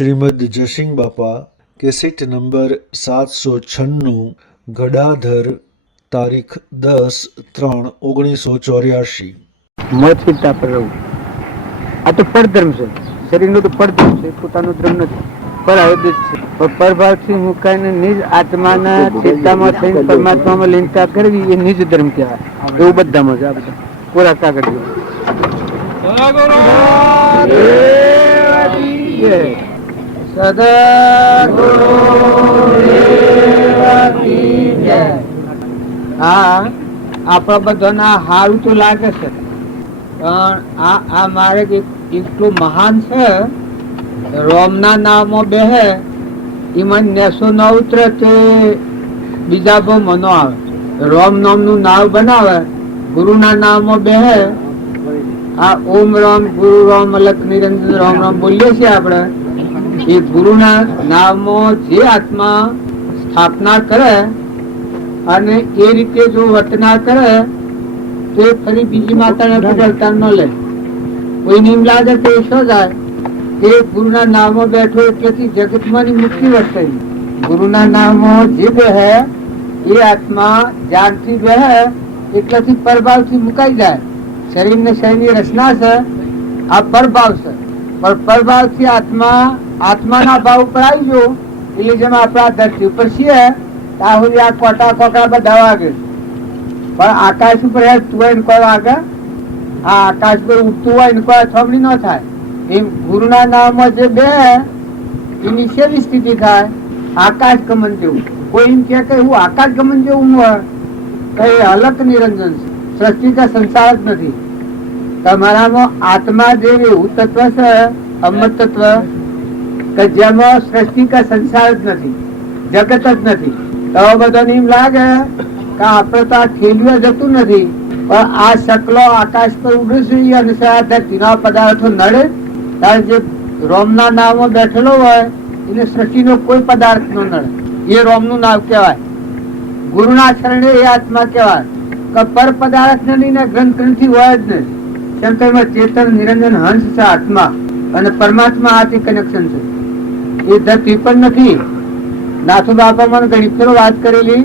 શ્રીમદ જસિંગ બાપા cassette number 796 ગડાધર તારીખ 10/3/1984। મત સીધા પર રહું. આ તો પરધર્મ છે, શરીરનો તો પરધર્મ છે, પોતાનો ધર્મ નથી, પર આયોજિત છે. પણ પરભાવથી મુકાઈને નિજ આત્માના ચેતામાં થઈને પરમાત્મામાં લીનતા કરવી એ નિજ ધર્મ કહેવાય. એવું બધામાં છે. આ બધા કોરા કાગળ હા, આપણા બધાના હારું તો લાગે છે, પણ આ મારે એટલું મહાન છે. રોમના નામમાં બેહે એમાં નેસો ન ઉતરે તે બીજા બહુ મનો આવે. રોમ નામનું નામ બનાવે, ગુરુના નામમાં બેહે. આ ઓમ રામ, ગુરુ રામ, અલખ નિરંજન રામ રામ બોલીએ છીએ આપણે. એ ગુરુના નામમાં જે આત્મા સ્થાપના કરે અને એ રીતે જો વર્તના કરે તો ફરી બીજી માતાને અવતાર ન લે. કોઈ નીમ લાગે તો એ શું જાય? એ ગુરુના નામમાં બેઠો એટલેથી જગતમાં મુક્તિ વર્તે. ગુરુના નામમાં જે બેહે એ આત્મા જ્ઞાનથી બેહે એટલેથી પરભાવથી મુકાઈ જાય. શરીર ને શરીરની રચના છે, આ પરભાવ છે. પણ પરભાવથી આત્માના ભાવ ઉપર આવી ગયો એટલે જેમ આપણા ધરતી ઉપર છીએ ત્યાં સુધી આ કોટા કોકડા બધા વાગે, પણ આકાશ ઉપર હેઠતું હોય ને કોઈ વાગે, આ આકાશ પર ઉઠતું હોય ને કોઈ થોમડી ન થાય. એમ ગુરુના નામમાં જે બે એની શેવી સ્થિતિ થાય? આકાશ ગમન જેવું. કોઈ એમ કે હું આકાશ ગમન જેવું હોય તો એ અલક નિરંજન છે, સૃષ્ટિ કા સંસાર જ નથી. તમારામાં આત્મા જે એવું તત્વ છે, અમૃત તત્વ, કે જેમાં સૃષ્ટિ કા સંસાર જ નથી, જગત જ નથી. તો બધાને એમ લાગે કે આપણે તો આ ખેલીઓ જતું નથી, પણ આ શકલો આકાશ પર ઉડે છે અને ધરતીના પદાર્થો નડે. કારણ જે રોમના નામમાં બેઠેલો હોય એને સૃષ્ટિનો કોઈ પદાર્થ ન નડે. એ રોમનું નામ કહેવાય. ગુરુના શરણે એ આત્મા કહેવાય કે પર પદાર્થ નથી ને ગ્રંથ ગ્રંથિ હોય જ નહીં. શંકરમાં ચેતન નિરંજન હંસ છે આત્મા, અને પરમાત્મા આથી કનેક્શન છે. એ ધરતી પર નથી. નાથુ બાપા મને ઘણી ફેરો વાત કરેલી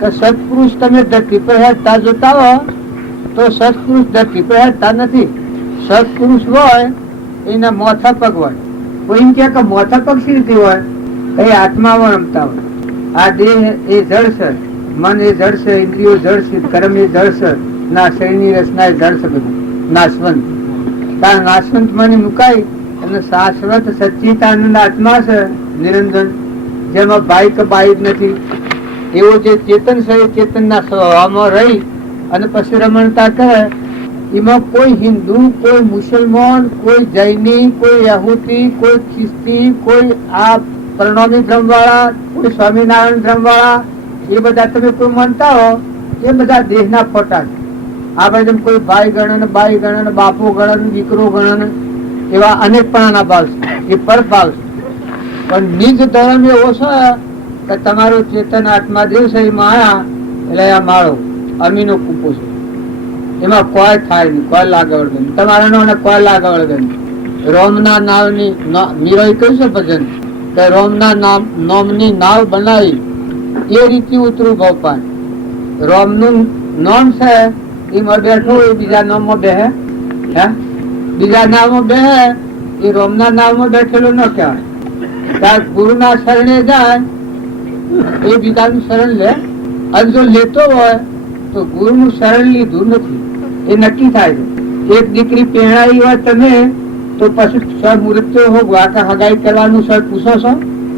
કે સત્પુરુષ તમે ધરતી પર હેઠતા જોતા હો તો સત્પુરુષ ધરતી પર હેઠતા નથી. સત્પુરુષ હોય એના મોથા પગ હોય. કોઈ એમ કે મોથા પગ શી રીતે હોય? કઈ આત્મામાં રમતા હોય. આ દેહ એ જળ છે, મન એ જળ છે, ઇન્દ્રિયો જળ છે, કર્મ એ જળ છે, ના શરીરની રચના એ જળ છે. બધું નાશવંત. કારણ નાશવંત મને મુકાય અને શાશ્વત સચ્ચિદાનંદ આત્મા છે નિરંજન, જેમાં બાઈ કે બાઈ જ નથી. એવો જે ચેતન છે એ ચેતનના સ્વભાવમાં રહી અને પછી રમણતા કરે. એમાં કોઈ હિન્દુ, કોઈ મુસલમાન, કોઈ જૈની, કોઈ યહૂદી, કોઈ ખ્રિસ્તી, કોઈ આ પ્રણોમી ધર્મ વાળા, કોઈ સ્વામિનારાયણ ધર્મ વાળા, એ બધા તમે કોઈ માનતા હો એ બધા દેહના ફોટા છે. આ બધા કોઈ ભાઈ ગણન, બાઈ ગણન, બાપો ગણન, દીકરો ગણન, એવા અનેક પણ ભાવ છે. એ પર ભાવ છે. પણ નિજ ધર્મ એવો છે કે તમારો ચેતન આત્મા દેવ છે એ માયા એટલે આ માળો અમીનો કૂપો છે. એમાં કોઈ થાય નહીં, કોઈ લાગે વળગે નહીં. તમારા નો કોઈ લાગે વળગે નહીં. રોમના નાવની મીરાએ કહ્યું છે ભજન કે રોમના નામની નાવ બનાવી એ રીતે ઉતરું ભવપાન. રોમનું નામ છે એમાં બેઠો એ બીજા નામમાં બેહે, હે બીજા નામમાં બેહે એ રોમના નામમાં બેઠેલો ન કહેવાય. ત્યાં ગુરુના શરણે જાય એ બીજાનું શરણ લે. અને જો લેતો હોય તો ગુરુનું શરણ લીધું નથી એ નક્કી થાય છે. એક દીકરી પહેણાઈ હોય તમે તો પછી મૃત્યુ હો વાકા હગાઈ કરવાનું સર પૂછો છો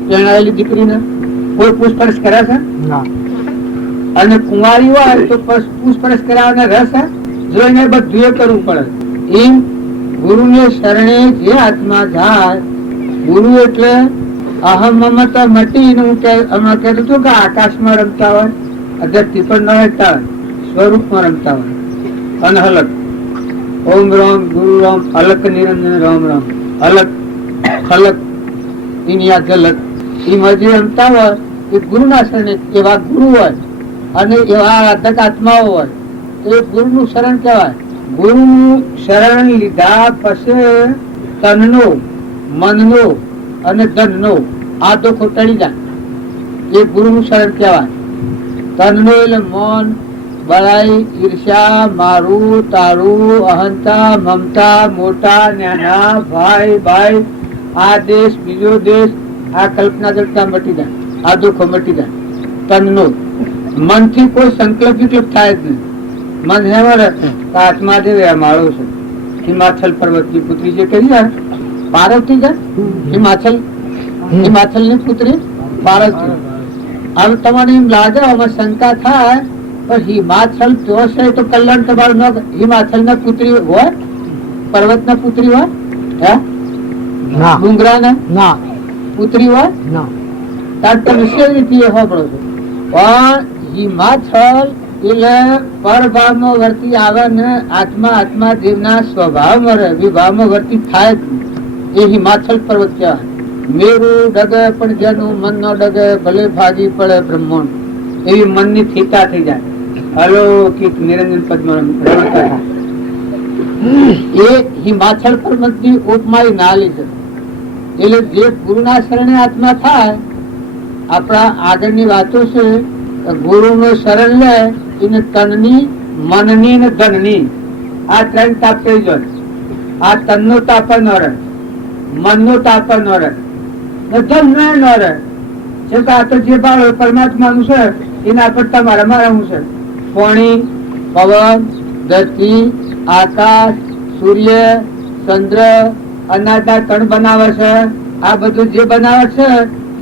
પહેણાયેલી દીકરીને? કોઈ પૂછપરછ કરે છે? અને કુંવારી હોય તો પૂછપરછ કરાવવાના રસ જોઈને બધું એ કરવું પડે. એમ ગુરુને શરણે જે આત્મા જાય, ગુરુ એટલે અહમ મમતા મટી. હું હમણાં કહેતો હતો કે આકાશમાં રમતા હોય, ધરતી પર ન રહેતા હોય, સ્વરૂપમાં રમતા હોય. અનહલક ઓમ રામ, ગુરુ રામ, અલક નિરંજન રામ રામ, અલક ખલક ઇનિયા ઝલક. એમાં જે રમતા હોય એ ગુરુના શરણે. એવા ગુરુ હોય અને એવા આરાધક આત્માઓ હોય એ ગુરુનું શરણ કહેવાય. ગુરુનું શરણ લીધા પછી તનનો, મનનો અને ધનનો આ દુઃખો ટળી જાય. એ ગુરુનું શરણ કહેવાય. તનનો એટલે મન, બળાઈ, ઈર્ષ્યા, મારું, તારું, અહંતા, મમતા, મોટા, નાના, ભાઈ ભાઈ, આ દેશ બીજો દેશ, આ કલ્પના કરતા મટી જાય. આ દુઃખો મટી જાય. તનનો મનથી કોઈ સંકલ્પ વિકલ્પ થાય જ નહીં. મન હેવા રહે આત્મા દેવે માળો છે. હિમાચલ પર્વતની પુત્રી જે કહી જાય પાર્વતી છે. હિમાચલ ની પુત્રી પાર્વતી. હવે તમારે એમ લાગે આમાં શંકા થાય પણ હિમાચલ તો છે તો કલ્યાણ તમારું ન. હિમાચલ ના પુત્રી હોય, પર્વત ના પુત્રી હોય, હે ડુંગરા ના પુત્રી હોય, તાર તમે કેવી રીતે સાંભળો છો? પણ હિમાચલ એટલે પરભાવમાં વર્તી આવે ને આત્મા આત્મા દેવના સ્વભાવમાં રહે, વિભાવમાં વર્તી થાય જ નહીં. એ હિમાચલ પર્વત કહેવાય. મેરું ડગે પણ જેનું મન ન ડગે ભલે ભાગી પડે બ્રહ્માંડ. એવી મનની થીતા થઈ જાય. અલૌકિક નિરંજન પદ્મ એ હિમાચલ પર્વતની ઉપમા ના લીધે. એટલે જે ગુરુના શરણે આત્મા થાય, આપણા આગળની વાતો છે, ગુરુનું શરણ લે એને તનની, મનની ને ધનની આ ત્રણ તાપ થઈ જાય. આ તનનો તાપ ન રહે, મનનો તાપ ન રહે, ધન ન રહે. છતાં આ તો જે ભાવ પરમાત્માનું છે એના પર તમારા મારાનું છે. પાણી, પવન, ધરતી, આકાશ, સૂર્ય, ચંદ્ર, અનાદા કણ બનાવે છે. આ બધું જે બનાવે છે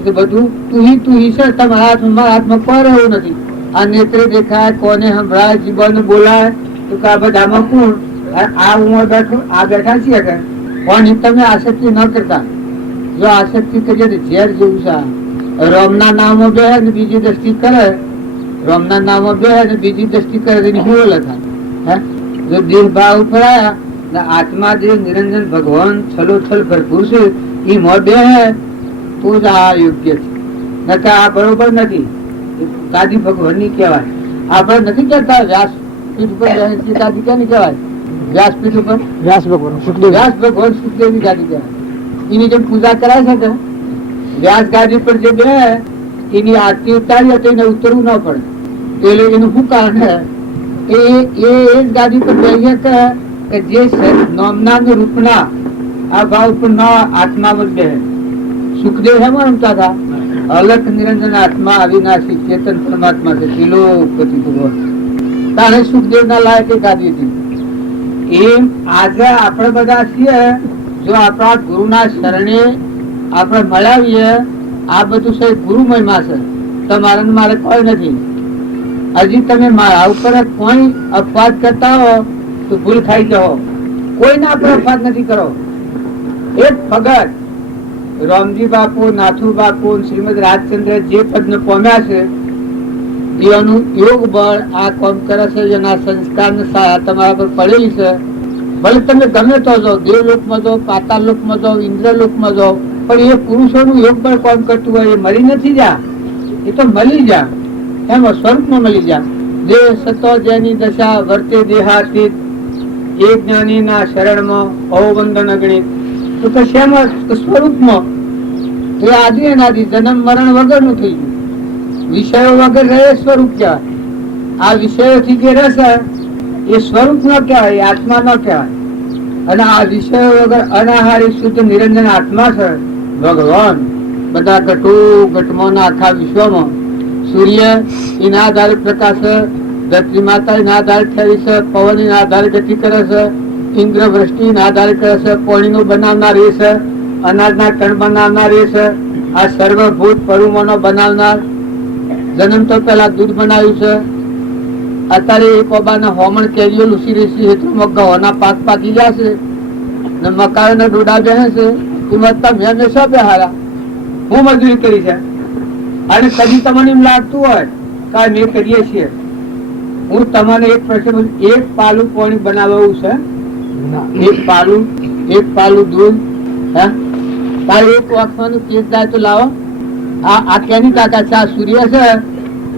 એ બધું તું છે. તમારા હાથમાં કોઈ રહ્યું નથી. આ નેત્રે દેખાય, કોને સંભળાય, જીવન બોલાય તો આ બધામાં કોણ? આ હું બેઠો, આ બેઠા છીએ કે પણ તમે આસક્તિ ન કરતા. જો આસક્તિ કરીએ તો ઝેર જેવું છે. રોમના નામો બે ને બીજી દ્રષ્ટિ કરે, રોમના નામો બે ને બીજી દ્રષ્ટિ કરે એની હિરો લખાય. જો દેહ ભાવ ઉપર આયા આત્મા જે નિરંજન ભગવાન છલોછલ ભરપૂર છે એ મો બે હે તો જ આ યોગ્ય છે. નકર આ બરોબર નથી. ગાદી ભગવાન ની કહેવાય. આપણે નથી કહેતા વ્યાસપીઠ ઉપર ગાદી ક્યાં કહેવાય? વ્યાસપીઠ ઉપર વ્યાસ ભગવાન સુખદેવ ની ગાદી કહેવાય. એની જેમ પૂજા કરાય છે કે વ્યાસ ગાદી પર જે બે એની આરતી ઉતારી હતી એને ઉતરવું ન પડે. એટલે એનું શું કારણ એ ગાદી પર બેસીએ કે જે નામના રૂપના આ ભાવ પર ન આત્મામાં બે. સુખદેવ હેમ રમતા હતા અલખ નિરંજન આત્મા અવિનાશી ચેતન પરમાત્મા છે. ત્રિલોકપતિ ભગવાન તારે સુખદેવ ના લાયક ગાદી હતી. એમ આજે આપણે બધા છીએ જો આપણા ગુરુના શરણે આપણે મળાવીએ. આ બધું છે ગુરુ મહિમા છે. તમારે મારે કોઈ નથી. હજી તમે મારા ઉપર કોઈ અપવાદ કરતા હો તો ભૂલ ખાઈ જાઓ. કોઈના પર અપવાદ નથી કરો. એક ભગત રામજી બાપુ, નાથુ બાપુ, શ્રીમદ રાજચંદ્ર જે પદ ને પામ્યા છે એનું યોગ બળ આ કામ કરે છે. એના સંસ્કાર તમારા પર પડેલી છે. ભલે તમે ગમે તો જાઓ, દેવલોકમાં જાઓ, પાતાળ લોકમાં જાઓ, ઇન્દ્રલોકમાં જાઓ, પણ એ પુરુષોનું યોગ બળ કામ કરતું હોય. એ મરી નથી જા, એ તો મળી જા, એમાં સ્વરૂપમાં મળી જા. દેહ સતો જેની દશા વર્તે દેહાતીત, એ જ્ઞાની ના શરણમાં અવવંદન અગણિત. તો શેમાં? સ્વરૂપમાં. એ આદિ અનાદિ જન્મ મરણ વગરનું થઈ ગયું. વિષયો વગર રહે સ્વરૂપ કહેવાય. આ વિષયોથી જે રહેશે એ સ્વરૂપ ન કહેવાય, આત્મા ન કહેવાય. અને આ વિષયો વગર અનાહારી શુદ્ધ નિરંજન આત્મા છે ભગવાન. બધા ઘટો ઘટમાં આખા વિશ્વમાં સૂર્ય એના આધારે પ્રકાશ, ધરતી માતા એના આધારે ઠરી છે, પવન એના આધારે ગતિ કરે છે, ઇન્દ્ર વૃષ્ટિ એના આધારે કરે છે, પાણીનું બનાવનાર એ છે, અનાજના કણ બનાવનાર એ છે, આ સર્વભૂત પરુમોનો બનાવનાર. જન્મ તો પેલા દૂધ બનાવ્યું છે. અત્યારે એક ઓબાના હોમણ કેરીઓ લૂસી રહી છે. ઘઉંના પાક પાકી જશે ને મકાઈના ડોડા બેસે છે. એમાં તમે હંમેશા બેહારા હું મજૂરી કરી છે. અને કદી તમને એમ લાગતું હોય કે મેં કરીએ છીએ. હું તમને એક પ્રશ્ન, એક પાલું પાણી બનાવવું છે, એક પાલું દૂધ, તારે એક વાગવાનું કેસ જાય તો લાવો. આ કેની કાકા છે? આ સૂર્ય છે.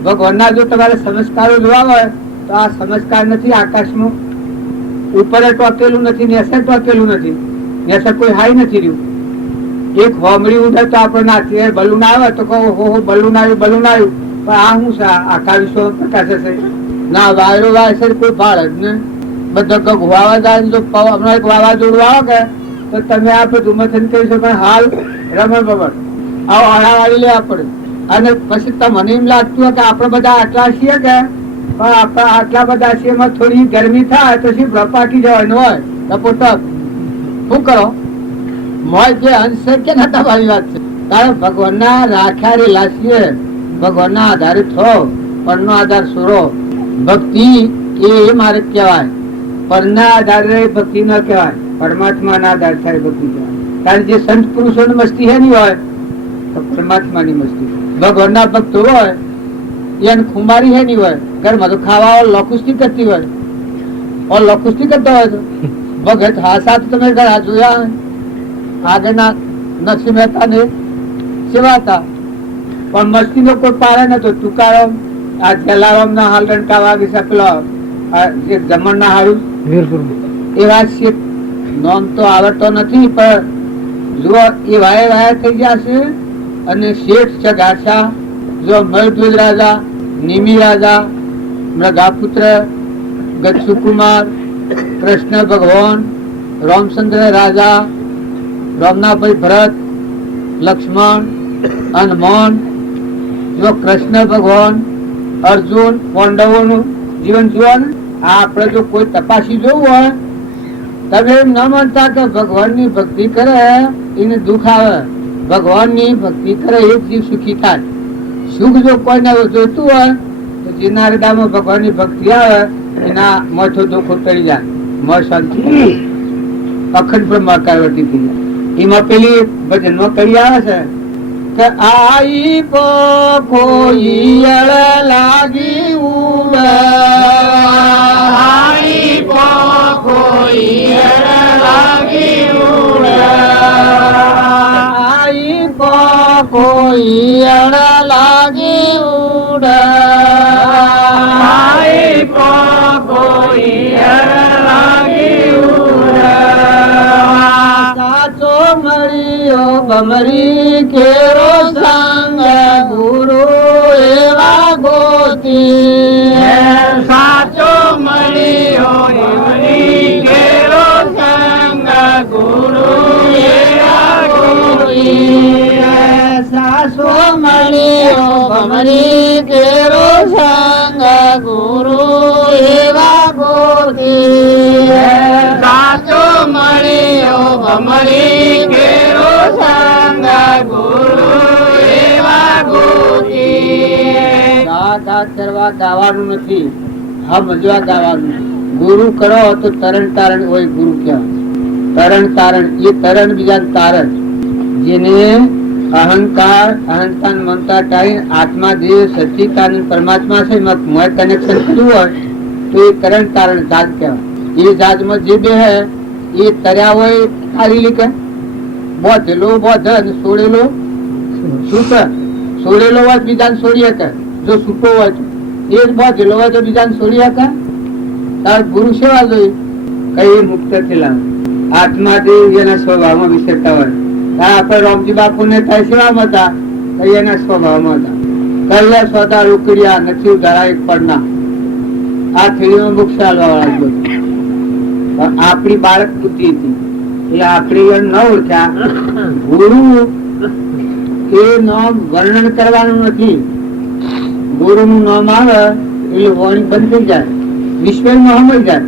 ભગવાનના જો તમારે સંસ્કારો જોવા હોય તો આ સંસ્કાર નથી. આકાશમાં ઉપર ટોકેલું નથી, નેસે ટોકેલું નથી, નેસે કોઈ હાઈ નથી રહ્યું. એક હોમડી ઉડે તો આપણે નાચીએ, બલૂન આવે તો કહો હો બલૂન આવ્યું બલૂન આવ્યું, પણ આ શું છે? આખા વિશ્વ પ્રકાશ હશે ના? વાયરો વાયસે કોઈ ભાળ જ ને. બધા કંઈક વાવાઝોડા જો હમણાં એક વાવાઝોડું આવે કે તો તમે આ બધું મથન કરી શકો, પણ હાલ રમણ બમણ આવો હળાવાળી લે આપણે. અને પછી તમને એમ લાગતું હોય કે આપણે બધા આટલા છીએ કે, પણ આપણે આટલા બધા છીએ એમાં થોડી ગરમી થાય તો શું પાકી જવાનું હોય ટપોટપ. શું કરો મોય જે અંશ છે કે ના તમારી વાત છે? કારણ ભગવાનના રાખ્યા રેલા છીએ, ભગવાનના આધારિત થો, પરનો આધાર સુરો. ભક્તિ એ મારે કહેવાય, પરના આધારે ભક્તિ ન કહેવાય, પરમાત્માના આધાર થાય ભક્તિ કહેવાય. કારણ જે સંત પુરુષોની મસ્તી હે ની હોય તો પરમાત્માની મસ્તી. ભગવાનના ભક્તો હોય એને ખુમારી હે ની હોય, ઘરમાં તો ખાવા લકુસ્તી કરતી હોય, લકુસ્તી કરતા હોય તો ભગત હા સાથે તમે ઘર જોયા આગળના નરસિંહ મહેતા ને સેવા હતા, પણ મસ્તી નો કોઈ પાડે નતો. તુકારામ આ જલારામ ના હાલ રણકાવા વિશે પેલો જે જમણ ના હારું એવા છે. નોમ તો આવડતો નથી, પણ જો એ વાય વાયા થઈ જશે. અને શેઠ છે ગાસા, જો મયુરધ્વજ રાજા, નિમિ રાજા, મૃગાપુત્ર, ગચ્છુકુમાર, કૃષ્ણ ભગવાન, રામચંદ્ર રાજા, રામના ભાઈ ભરત, લક્ષ્મણ, હનુમાન, જો કૃષ્ણ ભગવાન, અર્જુન, પાંડવોનું જીવન જોવાનું. આ આપણે જો કોઈ તપાસી જોવું હોય, તમે એમ ન માનતા કે ભગવાનની ભક્તિ કરે એને દુઃખ આવે, ભગવાનની ભક્તિ કરે એ જીવ સુખી થાય. સુખ જો કોઈને જોઈતું હોય તો જેના હૃદયમાં ભગવાનની ભક્તિ આવે એના મોઢો દુઃખો ટળી જાય, મોર શાંતિ, અખંડ બ્રહ્માકારવર્તી થઈ જાય. એમાં પેલી ભજનમાં કરી આવે છે કે આઈ પો કોઈ અળ લાગી ઉડ, આઈ પો કોઈ અળ લાગી ઉડ, આઈ પો કોઈ અળ લાગી ઉડ, આઈ પો કોઈ અળ લાગી ઉડ. સાચો મળ્યો બમરી કેરો સંગ, ગુરુ એવા ગોતી. સાચો મળ્યો બમરી કેરો સંગ, ગુરુ એવા ગોતી. સાચો મળ્યો બમરી કેરો સંગ, ગુરુ એવા ગોતી. સાચો મળ્યો બમરી કેરો સંગ, ગુરુ એવા ગોતી. ગાતા કરવા ગાવાનું નથી, સમજવા ગાવાનું. ગુરુ કરો તો તરણ તારણ હોય, ગુરુ કહેવાય. તરણ તારણ એ તરણ બીજા તારણ. જેને અહંકાર અહંકાર મમતા ટાળી આત્મા જે સચ્ચિદાનંદ પરમાત્મા છે એમાં કનેક્શન કર્યું હોય તો એ તરણ તારણ જાત કહેવાય. એ જાતમાં જે બે હે એ તર્યા હોય ખાલી લીકે, બોધેલો બોધે અને છોડેલો છૂટે. છોડેલો હોય બીજાને છોડી શકે, જો છૂટો હોય તો. એ જ બોધેલો હોય તો બીજાને છોડી શકે. તાર ગુરુ સેવા જોઈ કઈ મુક્ત થયેલા આત્મા જે એના સ્વભાવમાં વિશેષતા હોય. આપણે રામજી બાપુ ને થાય સેવામાં હતા કઈ એના સ્વભાવમાં હતા. કલ્યા સ્વતા રોકડિયા નથી ઉધારા એક પડના. આ થેલીમાં મુખ ચાલવા વાળા જ પણ આપણી બાળક બુદ્ધિ હતી એ આપણી ન ઓળખ્યા. ગુરુ એ નામ વર્ણન કરવાનું નથી. ગુરુ નું નામ આવે એટલે વાણી બંધ થઈ જાય, વિશ્વ માં સમજ જાય,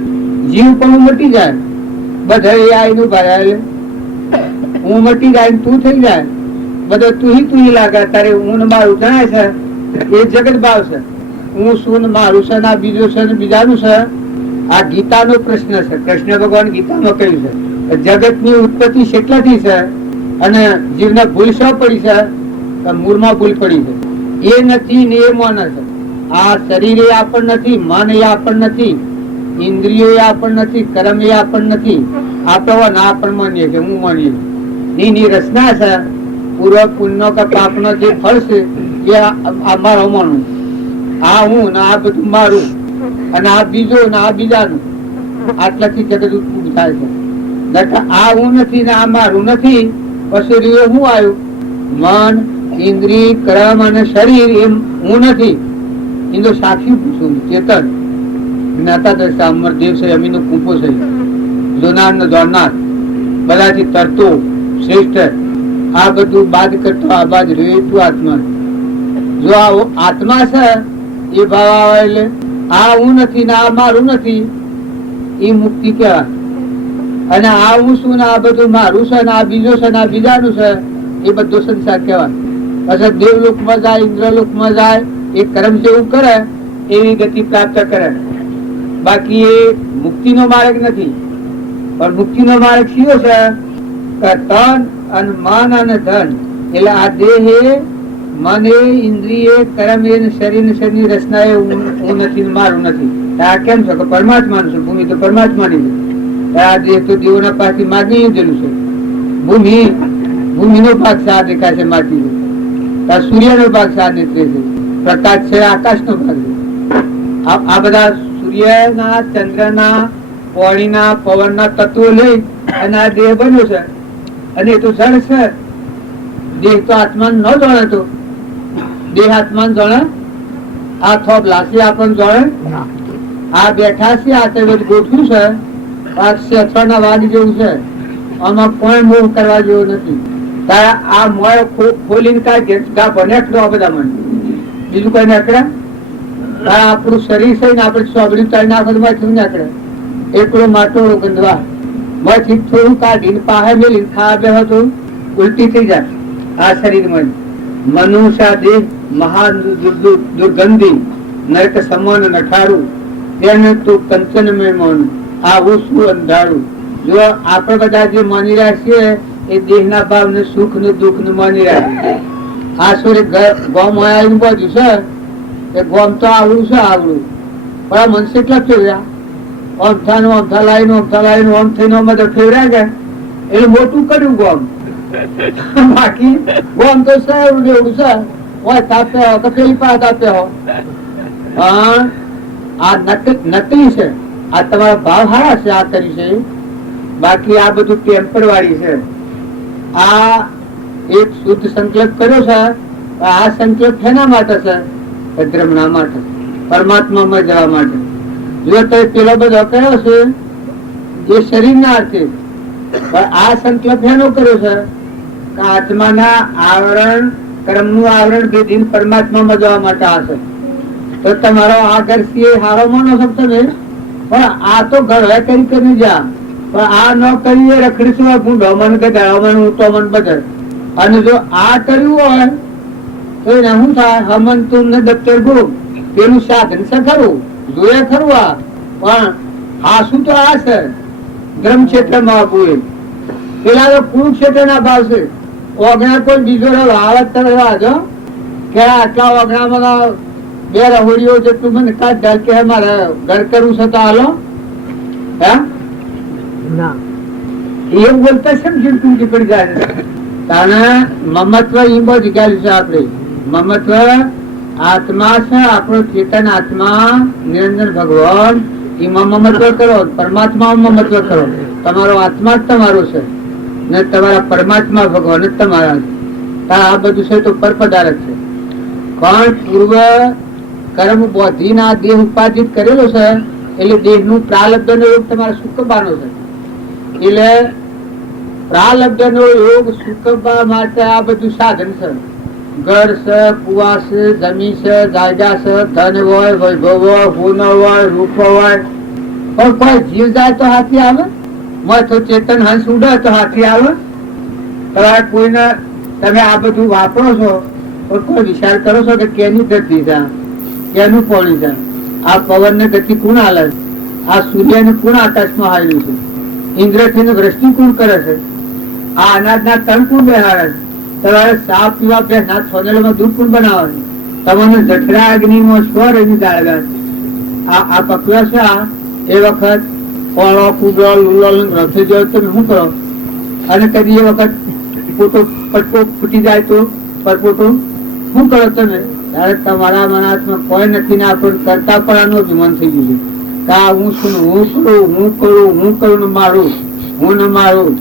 જીવ પણ મટી જાય. બધા એ આઈનું ભરાય, હું મટી જાય તું થઈ જાય, બધો તું લાગે. તારે હું ને મારું જણાય છે એ જગત ભાવ છે. હું શું ને મારું છે ને આ બીજું છે ને બીજાનું છે. આ ગીતા નો પ્રશ્ન છે. કૃષ્ણ ભગવાન ગીતામાં કહ્યું છે જગત ની ઉત્પત્તિ કેટલાથી છે અને જીવને ભૂલ શો પડી છે? મૂળમાં ભૂલ પડી છે. એ નથી ને એ મન છે. આ શરીર એ આપણ નથી, મન એ આપણ નથી, ઇન્દ્રિયો એ આપણ નથી, કર્મ એ આપણ નથી. આપણો ના પણ માનીએ છે, હું માનીએ ની રચના છે. પૂર્વ પુણ્ય કે પાપનો જે ફળ છે એ મારો માનું. આ હું ને આ બધું મારું અને આ બીજો ને આ બીજાનું. આટલાથી જગત ઉત્પન્ન થાય છે. આ હું નથી ને આ મારું નથી, પછી રહ્યું શું આવ્યું? મન, ઇન્દ્રિય, કર્મ અને શરીર. એમ હું નથી. ઇન્દ્ર સાક્ષી પૂછું, ચેતન જ્ઞાતા દ્રષ્ટા અમરદેવ છે, અમીનો કૂપો છે, જોનાર ને દોરનાર, બધાથી તરતો શ્રેષ્ઠ. આ બધું બાદ કરતો આ બાદ રહ્યું તું આત્મા. જો આ આત્મા છે એ ભાવ આવે એટલે આ હું નથી ને આ મારું નથી, એ મુક્તિ કહેવાય. અને આ હું છું ને આ બધું મારું છે ને આ બીજો છે ને આ બીજાનું છે, એ બધો સંસાર કહેવાય. પછી દેવલોકમાં જાય, ઇન્દ્રલોકમાં જાય, એ કર્મ જેવું કરે એવી ગતિ પ્રાપ્ત કરે. બાકી એ મુક્તિનો માર્ગ નથી. પણ મુક્તિનો માર્ગ કયો છે? તન અને મન અને ધન. એટલે આ દેહ, મન, ઇન્દ્રિય, કર્મ, શરીર રચના એ હું નથી, મારું નથી. આ કેમ છે? પરમાત્માનું છે. ભૂમિ તો પરમાત્માની છે. આ દેહ તો દેવોના પાસેથી માગી લીધેલું છે. ભૂમિનો ભાગ સા દેખાય છે માટી, સૂર્યનો ભાગ સા નીકળે છે, પ્રકાશ છે આકાશનો ભાગ છે. આ બધા સૂર્યના, ચંદ્રના, પાણીના, પવનના તત્વો લઈ અને આ દેહ બન્યો છે. અને એ તો જળ છે. દેહ તો આત્માને ન જાણે. તો દેહ આત્માને જાણે? આ થોપ લાસી આપણને જાણે? આ બેઠા છે, આ તે બધું ગોઠવું છે, આ શેઠવાના વાડ જેવું છે. આમાં કોઈ મોહ કરવા જેવું નથી. તારે આ મોય ખોલીને કાંઈ બનેકડો બધા મને બીજું કઈ નીકળે? આપણું શરીર છે ને આપણે સોબડી તારી નાખો નીકળે. એકડો માટોડો ગંધવા માંથી થોડું કાઢીને પાસે મેલી ખાવા બે હતું ઉલટી થઈ જાય. આ શરીરમાં મનુષ્ય દેહ મહાન દુર્ગંધી નરક સમન નઠારું તેને તો કંચન મેં મોનું આવું શું અંધારું. જો આપણે બધા જે માની રહ્યા છીએ એ દેહના ભાવ ને સુખ ને દુઃખ ને માની રહ્યા. આ શું ગોમ આવ્યું બધું છે એ ગોમ તો આવડું છે આવડું, પણ આ મનસે કેટલા ફેરવ્યા? અમથા લાઈન આમ થઈને બધા ફેરવ્યા ગયા એટલે મોટું કર્યું ગોમ. બાકી ગોમ તો છે એવું એવું છે. હોય તાપે હો તો પેલી પાસે તાપે હો. પણ આ નકલી છે. આ તમારા ભાવ હારા છે આ કરી છે. બાકી આ બધું ટેમ્પર વાળી છે. આ એક શુદ્ધ સંકલ્પ કર્યો છે. આ સંકલ્પ શેના માટે છે? ભદ્રમણા માટે, પરમાત્મામાં જવા માટે. જો તો પેલો બધો કર્યો છે એ શરીરના અર્થે, પણ આ સંકલ્પ એનો કર્યો છે કે આત્માના આવરણ, કર્મનું આવરણ ભેદીને પરમાત્મામાં જવા માટે આ છે. તો તમારો આગળ છે હારો માનો છો તમે, પણ આ તો ઘર કરી કરીને જા. પણ આ ન કરીએ રખડીશું ભૂંડો મન કે દાડો મન તો મન બધે. અને જો આ કર્યું હોય તો એને શું થાય? હમન તું ને દફતર ગુરુ પેલું સાધન છે ખરું, જોયે ખરું. આ પણ આ શું તો આ છે ધર્મ ક્ષેત્રમાં આપવું. પેલા તો કુરુક્ષેત્ર ના ભાવ છે. ઓગણા કોઈ બીજો આવત જો કે આટલા ઓગણામાં 2 રહોડીઓ જેટલું મને કાઢ ડાલ કે મારે ઘર કરવું છે તો હાલો. હે એવું બોલતા છે ને ટૂંકી પડી જાય. કારણ મમત્વ એ બહુ જગ્યા છે. આપણે મમત્વ આત્મા છે, આપણો ચેતન આત્મા નિરંજન ભગવાન એમાં મમત્વ કરો, પરમાત્મા મમત્વ કરો. તમારો આત્મા જ તમારો છે ને તમારા પરમાત્મા ભગવાન જ તમારા છે. આ બધું છે તો પરપદારક છે. પણ પૂર્વ કર્મ બોધી ના દેહ ઉપાર્જિત કરેલો છે એટલે દેહ નું પ્રાલબ્ધ નો યોગ તમારે સુકવવાનો છે. એટલે પ્રાલબ્ધ નો યોગ સુકવવા માટે આ બધું સાધન છે. ઘર છે, કુવા છે, જમીન છે, જાયગા છે, ધન હોય, વૈભવ હોય, ગુણ હોય, રૂપ હોય. પણ કોઈ જીવ જાય તો હાથી આવે? તો ચેતન હંસ ઉડે તો હાથી આવે? તમારે કોઈને તમે આ બધું વાપરો છો તો કોઈ વિચાર કરો છો કે કેની ગતિ છે, કેનું પાણી છે? આ પવન ને ગતિ કોણ હાલે? આ સૂર્ય ને કોણ આકાશમાં હાલ્યું છે? ઇન્દ્રથી વૃષ્ટિ કોણ કરે છે? આ અનાજના તણ કોણ બેહાડે છે? તમારે સાપ પીવા બે નાથ સોનેલામાં દૂધ કોણ બનાવે છે? તમને જઠરા અગ્નિમાં સ્વર એની દાળગા આ પકવ્યા છે. આ એ વખત ફળો કુબળો લુલો રથે જો તમે શું કરો? અને કદી એ વખત પોતો પટકો ફૂટી જાય તો પરપોટો શું કરો તમે? ત્યારે તમારા મનાત્મા કોઈ નથી ને આપણને કરતા પણ આનું અભિમાન થઈ ગયું છે. હું છું, હું કરું, હું કરું, હું કરું ને મારું, હું ને મારું.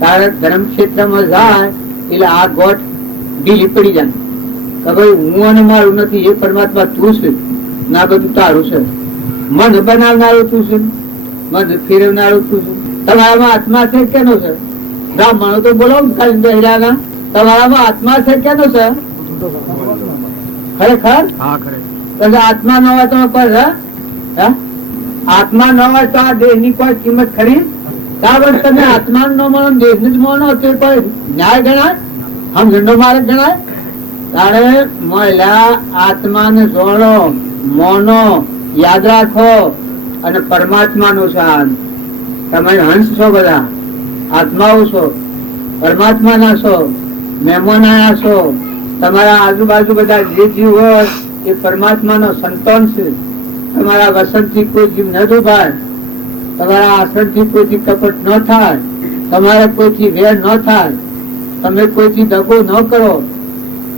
તારે ધર્મ ક્ષેત્રમાં જાય એટલે આ ગોઠ ઢીલી પડી જાય કે ભાઈ હું અને મારું નથી, એ પરમાત્મા તું છે, ના બધું તારું છે. મન બનાવનારું તું છે, મન ફેરવનારું તું છે. તમારામાં આત્મા છે કેનો છે? બ્રાહ્મણો તો બોલો ખાલી બહેરાના, તમારામાં આત્મા છે કેનો છે? ખરેખર આત્મા ન હોય તો કોઈ આત્મા ન હોય તો આ દેહ ની કોઈ કિંમત ખરી? કારણ તમે આત્મા નો માનો, દેહ જ માનો તે કોઈ ન્યાય ગણાય? હમ ઝંડો માર્ગ ગણાય? તારે મહિલા આત્માને જોડો, મોનો, યાદ રાખો અને પરમાત્મા નું શાન. તમે હંસ છો, બધા આત્માઓ છો, પરમાત્મા ના છો, મહેમાન આયા છો. તમારા આજુબાજુ બધા જે જીવ હોય એ પરમાત્મા નો સંતાન છે. તમારા વસંત થી કોઈ જીવ ન ડૂબાય, તમારા આશ્રમ થી કોઈથી કપટ ન થાય, તમારે કોઈથી વેર ન થાય, તમે કોઈથી દગો ન કરો.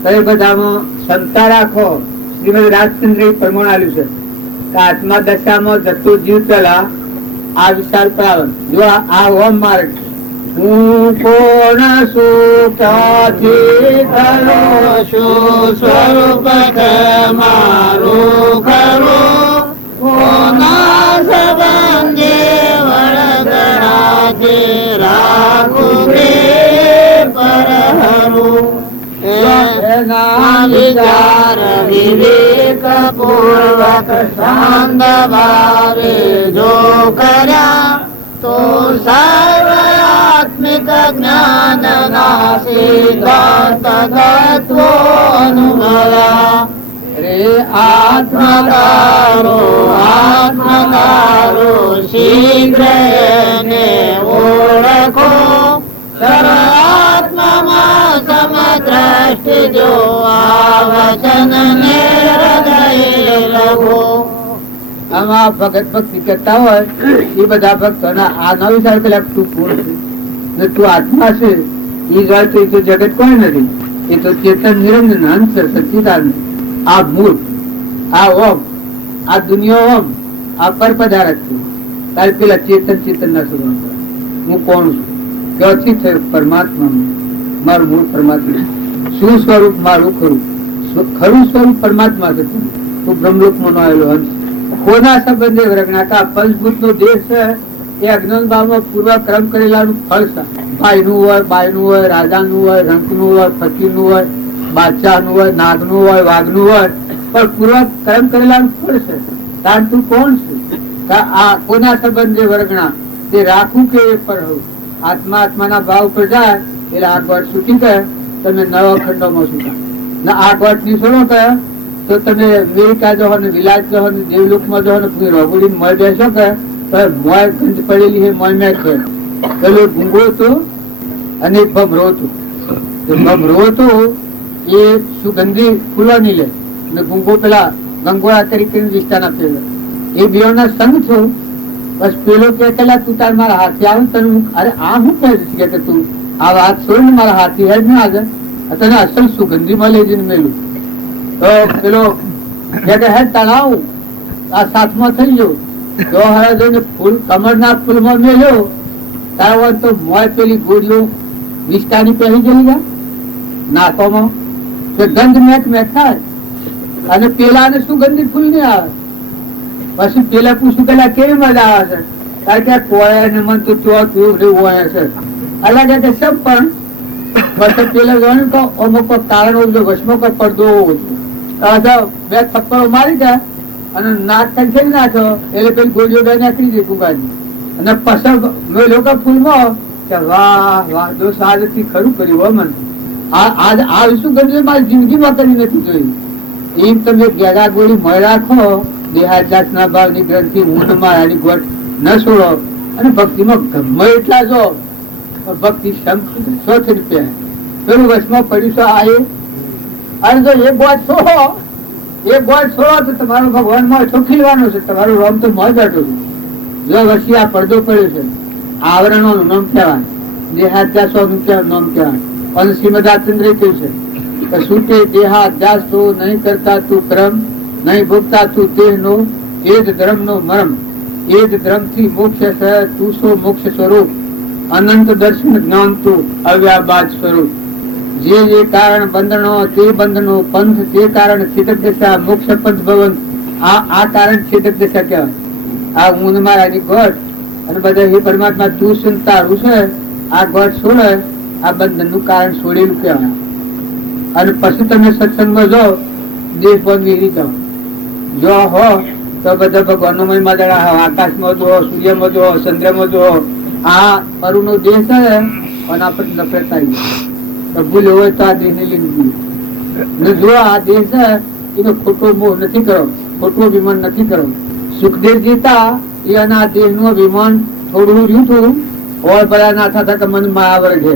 તો એ બધામાં ક્ષમતા રાખો. શ્રીમદ રાજચંદ્ર પ્રમાણ આપ્યું છે કે આત્મા દશામાં જતો જીવ પેલા આ વિચાર પર આવે. જો આ ઓમ માર્ગ, હું કોણ શું, ક્યાંથી કરો શું, સ્વરૂપ મારું ખરું, કોના સંબંધે વળગણાથી રાખું રે પરહરું. વિચાર વિવેક પૂર્વક શાંત ભાવે જો કર્યા તો સર્વાત્મિક જ્ઞાન ના સિદ્ધાંત તત્વો અનુભવ્યા. રે આત્મકારો આત્મકારો શીઘ્ર ને ઓળખો, સર્વાત્મામાં સમદ્રષ્ટિ જો આ વચન ને હૃદય લખો. આમાં ભગત ભક્તિ કરતા હોય એ બધા ભક્તો આ ન વિચાર કે તું પૂર્ણ છે, તું આત્મા છે, એ જાય તો એ તો જગત કોઈ નથી, એ તો ચેતન નિરંજન અંત સચ્ચિદાનંદ. આ મૂળ, આ ઓમ, આ દુનિયા ઓમ, આ પર પદાર્થ છે. તારે પેલા ચેતન ના સ્વરૂપ હું કોણ છું, ક્યાંથી થયું? પરમાત્મા, મારું મૂળ પરમાત્મા. શું સ્વરૂપ? મારું ખરું સ્વરૂપ પરમાત્મા છે. તું બ્રહ્મલોકમાં નો આવેલો હંસ. કોના સંબંધે વરગણાતા? પંચભૂત નો દેહ છે એ અજ્ઞાન ભાવમાં પૂર્વ ક્રમ કરેલાનું ફળ છે. ભાઈ નું હોય, બાઈ નું હોય, રાજા નું હોય, રંક નું હોય, ફકીર નું હોય, બાદશાહ નું હોય, નાગ નું હોય, વાઘ નું હોય, પણ પૂર્વ કર્મ કરેલાનું ફળ છે. તાર તું કોણ છે? આ કોના સંબંધે વરગણા તે રાખું કે એ પર હોઉં. આત્મા આત્માના ભાવ પર જાય એટલે આ ગોઠ છૂટી ગયા, તમે નવા ખંડોમાં છૂટા. આ ગોઠ ની છોડો કયા તો તમે અમેરિકા જો ને, વિલાસ જો ને, દેવલોકમાં જો ને, રોગોડી મળ બેસો કે મોય ગંજ પડેલી છે, મોય મેં છે. પેલો ગુંગો હતો અને ભમરો હતો. ભમરો હતો એ સુગંધી ફૂલો ની લે, ને ગુંગો પેલા ગંગોળા તરીકે વિસ્તાર આપેલો. એ બે ના સંગ છો. બસ પેલો કે પેલા તું તાર મારા હાથી આવે તને, અરે આ હું કે તું આ વાત છોડ ને મારા હાથી હેડ ને આગળ તને અસલ સુગંધી મળે જઈને મેલું. તો પેલો હેડ તણાવ આ સાથમાં થઈ ગયો. જો હરા જઈને ફૂલ કમળના ફૂલમાં મેલ્યો તાર તો મોય પેલી ગોળીઓ વિસ્તારની પહેરી ગયેલી ગયા નાકોમાં, ગંધ મેક થાય અને પેલા ને સુગંધી ફૂલ નહીં આવે. પછી પેલા પૂછું પેલા કેવી મજા આવે છે? કારણ કે કોયા ને મન તો હોય છે અલગ કે સબ. પણ બસ પેલા જોયું તો અમુક કારણ વચમાં કોઈ પડદો બે થપ્પડો મારી ગયા અને નાક ખેલી નાખ્યો એટલે પેલી ગોળીઓ બે નાખી દે ગુગાની. અને પસંદ મેં લોકો ફૂલમાં કે વાહ વાહ દોસ્ત આજથી ખરું કર્યું હો મને. આ સુગંધ મારી જિંદગીમાં કરી નથી જોઈ. એમ તમે ગેરા ગોળી મળ રાખો, દેહાજાત ના ભાવની ગ્રંથિ ઊંડ મારાની ગોઠ ન છોડો અને ભક્તિમાં ગમે એટલા જો ભક્તિ શોખ રૂપિયા પેલું વચમાં પડ્યું છો આ અને જો એ ગોઠ છોડો તો તમારો ભગવાન માં ખીલવાનો છે. તમારું રોમ તો મોજ બેઠું છે. જો વચ્ચે આ પડદો પડ્યો છે આવરણો નું નામ કહેવાય, દેહાધ્યાસો નું નામ કહેવાય. અને શ્રીમદ રાજચંદ્ર કહ્યું છે શું કે દેહાધ્યાસ તો નહીં કરતા તું ક્રમ, નહીં ભોગતા તું દેહ નો, એ જ ધર્મ નો મરમ, એ જ ધર્મ થી મોક્ષ તું સો મોક્ષ સ્વરૂપ. અનંત દર્શન જ્ઞાન તું અવ્યાબાદ સ્વરૂપ. જે જે કારણ બંધનો તે બંધનો, પંથ તે કારણ છેદક દશા, મોક્ષ પંથ ભવન, આ કારણ છેદક દશા કહેવાય. આ હું મારાની ગોઠ અને બધા હે પરમાત્મા તું છે તારું છે, આ ગોઠ છોડે આ બંધન નું કારણ છોડેલું કહેવાય. અને પછી તમે સત્સંગમાં જાઓ, દેહ પણ વિહરી જાઓ. જો હો તો બધા ભગવાનનો મહિમા જણા, આકાશમાં જો, સૂર્યમાં જો, ચંદ્રમાં જો, આ પરુનો દેહ છે અને આપણે નફરત આવી જાય. ભૂલ હોય તો આ દેહ ને લીધું. જો આ દેહ છે એનો ખોટો મોહ નથી કરો, ખોટું અભિમાન નથી કરો. સુખદેવ જીતા એના દેહ નું અભિમાન થોડું રહ્યું હતું, ઓર બધા ના થતા કે મને માયા વર્ગે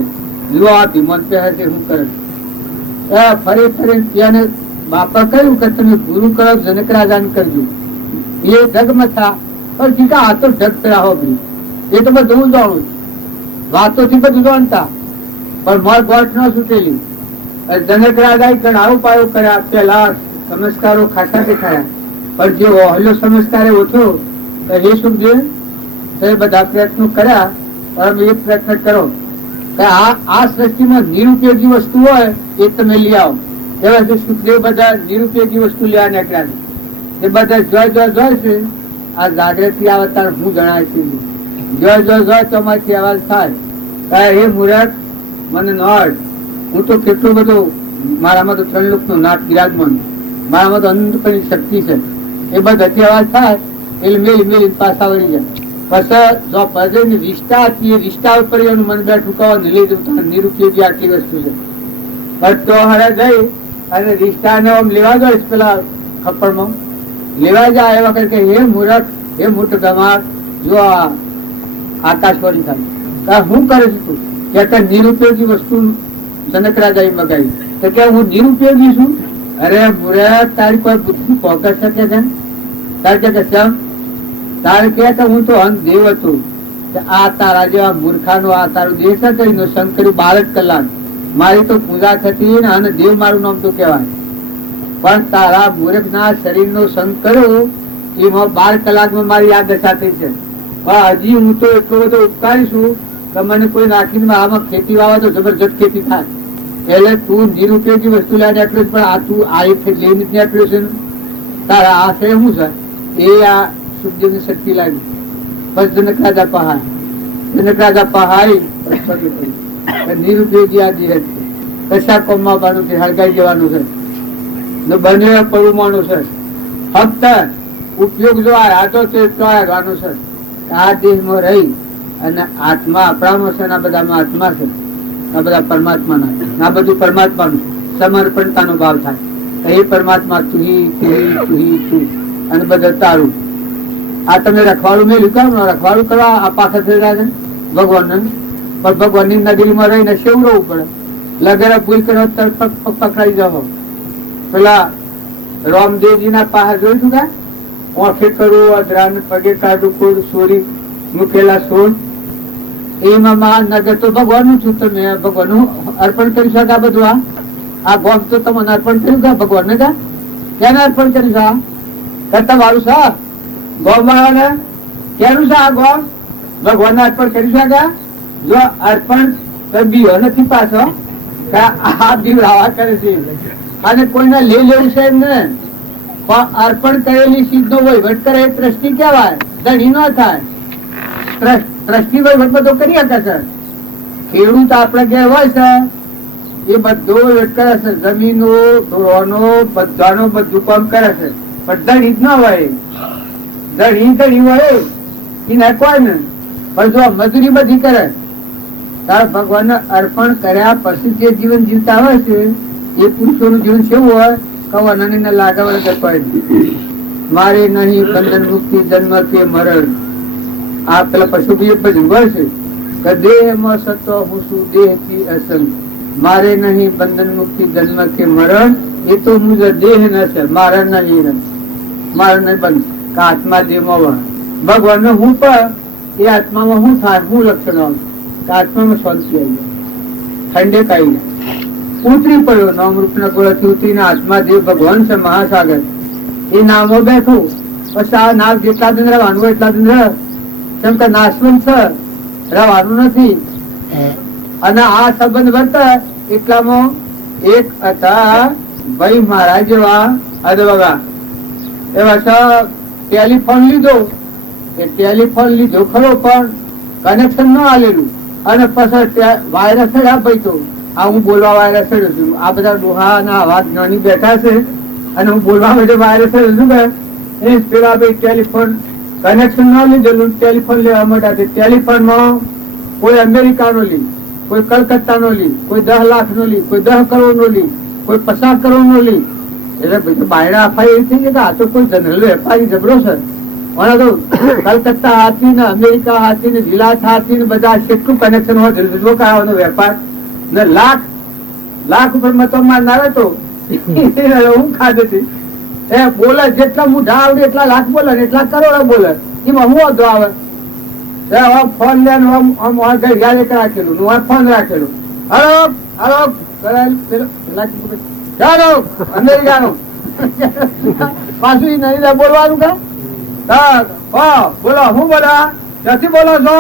જો આ અભિમાન પહે છે શું કરે. ફરી ફરી ત્યાં બાપા કહ્યું કે તમે ગુરુ કરો, જનક રાજા કરજો. એ ઢગમાં થા પણ ઠીકા આ તો ઢગ કર્યા હો ભાઈ, એ તો બધું હું જાણું છું, વાતોથી બધું જાણતા પણ માર ગોઠ ન છૂટેલી. જનક રાજા ઘણાવું પાયો કર્યા, પેલા સંસ્કારો ખાસા દેખાયા, પણ જે ઓહલો સંસ્કાર ઓછો એ સુખદેવ એ બધા પ્રયત્નો કર્યા. પણ એ પ્રયત્ન કરો કે આ સૃષ્ટિમાં નિરુપયોગી વસ્તુ હોય એ તમે લઈ આવો. એવા સુખદેવ બધા નિરુપયોગી વસ્તુ લેવા નીકળ્યા છે. એ બધા જોય છે. આ જાગૃતિ અવતાર હું જણાય છે, જોય તો અમારી અવાજ થાય હે મૂર્ખ મને નોડ. હું તો કેટલું બધું, મારામાં તો 3 લોક નું નાટ બિરાજમાન, મારામાં તો અનંતની શક્તિ છે. એ બધાથી અવાજ થાય એટલે મેલી પાછા વળી જાય. પછી જો ભજન વિષ્ટા હતી, વિષ્ટા ઉપર એનું મન બેઠું કહો લઈ જવું નિરુપયોગી આટલી વસ્તુ છે. બધો હરે જઈ અને વિષ્ટાને આમ લેવા જાય પેલા ખપ્પડમાં લેવા જાય એ વખત કે હે મૂર્ખ, હે મૂર્ખ ગમાર, જો આકાશવાણી થાય હું કરે છું કે નિરુપયોગી વસ્તુ જનક રાજા મગાવી તો કે હું નિરુપયોગી છું. અરે મૂર્ખ તારી કોઈ બુદ્ધિ પહોંચી શકે છે? તારે કે તારે કે હું તો અંત દેવ હતું, આ તારા જેવા મૂર્ખાનો આ તારું દેહ છે કરીને શંકરી 12 કલાક મારી તો પૂજા થતી અને દેવ મારું નામ તો કહેવાય. પણ તારા મૂર્ખ ના શરીર નો સંગ કર્યો એમાં 12 કલાકમાં મારી આ દશા થઈ છે. પણ હજી હું તો એટલો બધો ઉપકારી છું કે મને કોઈ નાખીને આમાં ખેતી વાવે તો જબરજસ્ત ખેતી થાય. એટલે તું નિરુપયોગી વસ્તુ લઈને આટલું, પણ આ તું આ એક લઈને જ આટલું છે. તારા આ છે શું છે એ આ સુખદેવ ની શક્તિ લાગી. બસ જનક રાજા પહાડ, જનક રાજા પહાડી નિરુપયોગી આ દેહ છે, કશા કોમમાં આવવાનું છે, હળગાઈ જવાનું છે, બને પડવાનું છે. ફક્ત ઉપયોગ જો આતો તે આગવાનું છે. આ દેહમાં રહી અને આત્મા આપણામાં છે, આ બધામાં આત્મા છે, આ બધા પરમાત્માના, આ બધું પરમાત્માનું સમર્પણતાનો ભાવ થાય. એ પરમાત્મા તું અને બધા તારું. આ તમે રખવાડું મેળ્યું કેમ રખવાડું કરવા આ પાછા થઈ રહ્યા છે ભગવાન, પણ ભગવાનની નગરીમાં રહીને સેવું રહેવું પડે. લગેરા ભૂલ કરો પકડાઈ જાઓ. પેલા રામદેવજી ના પાસે જોઈશું કે ઓઠે કરું, અધરાને પગે કાઢું, કોઈ સોરી મૂકેલા સોળ, એમાં મા નગર તો ભગવાન નું છું. તમે ભગવાન નું અર્પણ કરી શકો. આ બધું આ ગોમ તો તમને અર્પણ કર્યું કે ભગવાન ને ક્યાં અર્પણ કર્યું છે? આ તમારું છે ગોમ વાળાને કેનું છે? આ ગોમ ભગવાન ને અર્પણ કરી શકે? જો અર્પણ બીઓ નથી પાછો આ બીવડાવા કરે છે અને કોઈને લઈ લેવું છે એમને. પણ અર્પણ કરેલી સીધ નો વહીવટ કરે એ ટ્રસ્ટી કહેવાય, ધણી ન થાય. ટ્રસ્ટી વહીવટ બધો કરી શકે છે. ખેડૂત આપણે ઘેર હોય છે એ બધો વહીવટ કરે છે, જમીનો ઢોરનો બધાનો બધું કામ કરે છે, પણ ધણી જ ના હોય. ધણી હોય એને કોઈ ને, પણ જો મજૂરી બધી કરે તાર ભગવાન ને અર્પણ કર્યા પછી જે જીવન જીવતા હોય છે એ પુરુષોનું જીવન કેવું હોય કવાના લાગવા. મારે નહીં બંધન મુક્તિ જન્મ કે મરણ. આ પેલા પશુ બધું હોય છે કે દેહ માં સતો હું છું દેહ થી અસંગ. મારે નહીં બંધન મુક્તિ જન્મ કે મરણ, એ તો મુજબ દેહ ન છે, મારે નહીં, મારે નહીં બંધ કે આત્મા દેહ માં. ભગવાન ને હું પણ એ આત્મામાં શું થાય, શું લક્ષણ આત્મામાં શાંતિ આવી જાય, ઠંડક આવી જાય. ઉતરી પડ્યો નામરૂપ ના ગોળાથી ઉતરીને આત્મા દેવ ભગવાન છે મહાસાગર એ નામો બેઠું. પછી આ નામ જેટલા દિન રહેવાનું એટલા દિન રહે. કેમ કે નાશવંત છે રહેવાનું નથી. અને આ સંબંધ વર્તા એટલામાં એક હતા ભાઈ મહારાજ જેવા અદવગા, એવા ટેલિફોન લીધો. એ ટેલિફોન લીધો ખરો પણ કનેક્શન ન આલેલું. અને પછી વાયરસ ભાઈ તો આ હું બોલવા વાયરસ છું. આ બધા ડોહા ના અવાજ જ્ઞાની બેઠા છે અને હું બોલવા માટે વાયરસ છું કે એ પેલા ભાઈ ટેલિફોન કનેક્શન ન લીધેલું, ટેલિફોન લેવા માટે ટેલિફોન માં કોઈ અમેરિકા નો લી, કોઈ કલકત્તા નો લી, કોઈ 10 લાખ નો લી, કોઈ 10 કરોડ નો લી, કોઈ 50 કરોડ નો લી. એટલે ભાઈ બાયડા અફાઈ એવી થઈ ગઈ કે આ તો કોઈ જનરલ વેપારી જબરો છે. તો કલકત્તા હાથી ને અમેરિકા હાથી ને વિલાસ હાથી ને બધા કેટલું કનેક્શન હોય જલ્દી કરાવવાનો વેપાર ને લાખ ઉપર મતો મારનાર હતો. હું ખાધે હતી એ બોલે જેટલા મોઢા આવડે એટલા લાખ બોલે ને એટલા કરોડ બોલે. એમાં હું હતો આવે ફોન લે રાખેલું ફોન રાખેલું હલો હલો ચાલો અમેરિકાનો પાછું નહીં બોલવાનું કે બોલો હું બોલા ક્યાંથી બોલો છો?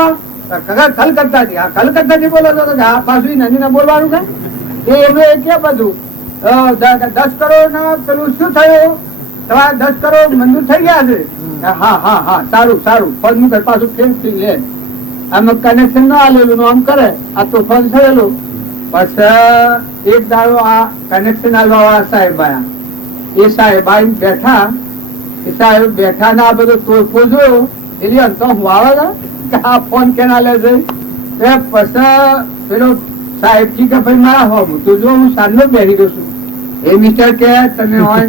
કલકત્તા થી. કલકત્તા થી બોલો છો? પાછું નદી બોલવાનું કે એમનું કે બધું 10 કરોડ ના પેલું શું થયું? તમારા 10 કરોડ મંજૂર થઈ ગયા છે. હા હા હા સારું સારું ફોન મૂકે પાછું ફેન્સિંગ લે. આમાં કનેક્શન ના આલેલું આમ કરે આ તો ફોન થયેલું. પછી એક દાડો આ કનેક્શન આલવા વાળા સાહેબ આયા. એ સાહેબ આવીને બેઠા. સાહેબ બેઠા ના બધો તોડફો જોયો એટલે અંતો હું આવે કે આ ફોન કેના લે છે. પછી પેલો સાહેબ જી કે ભાઈ મારા હોમ તો જો હું સાંજનો બેસી ગયો છું. એ મિસ્ટર કે તમે હોય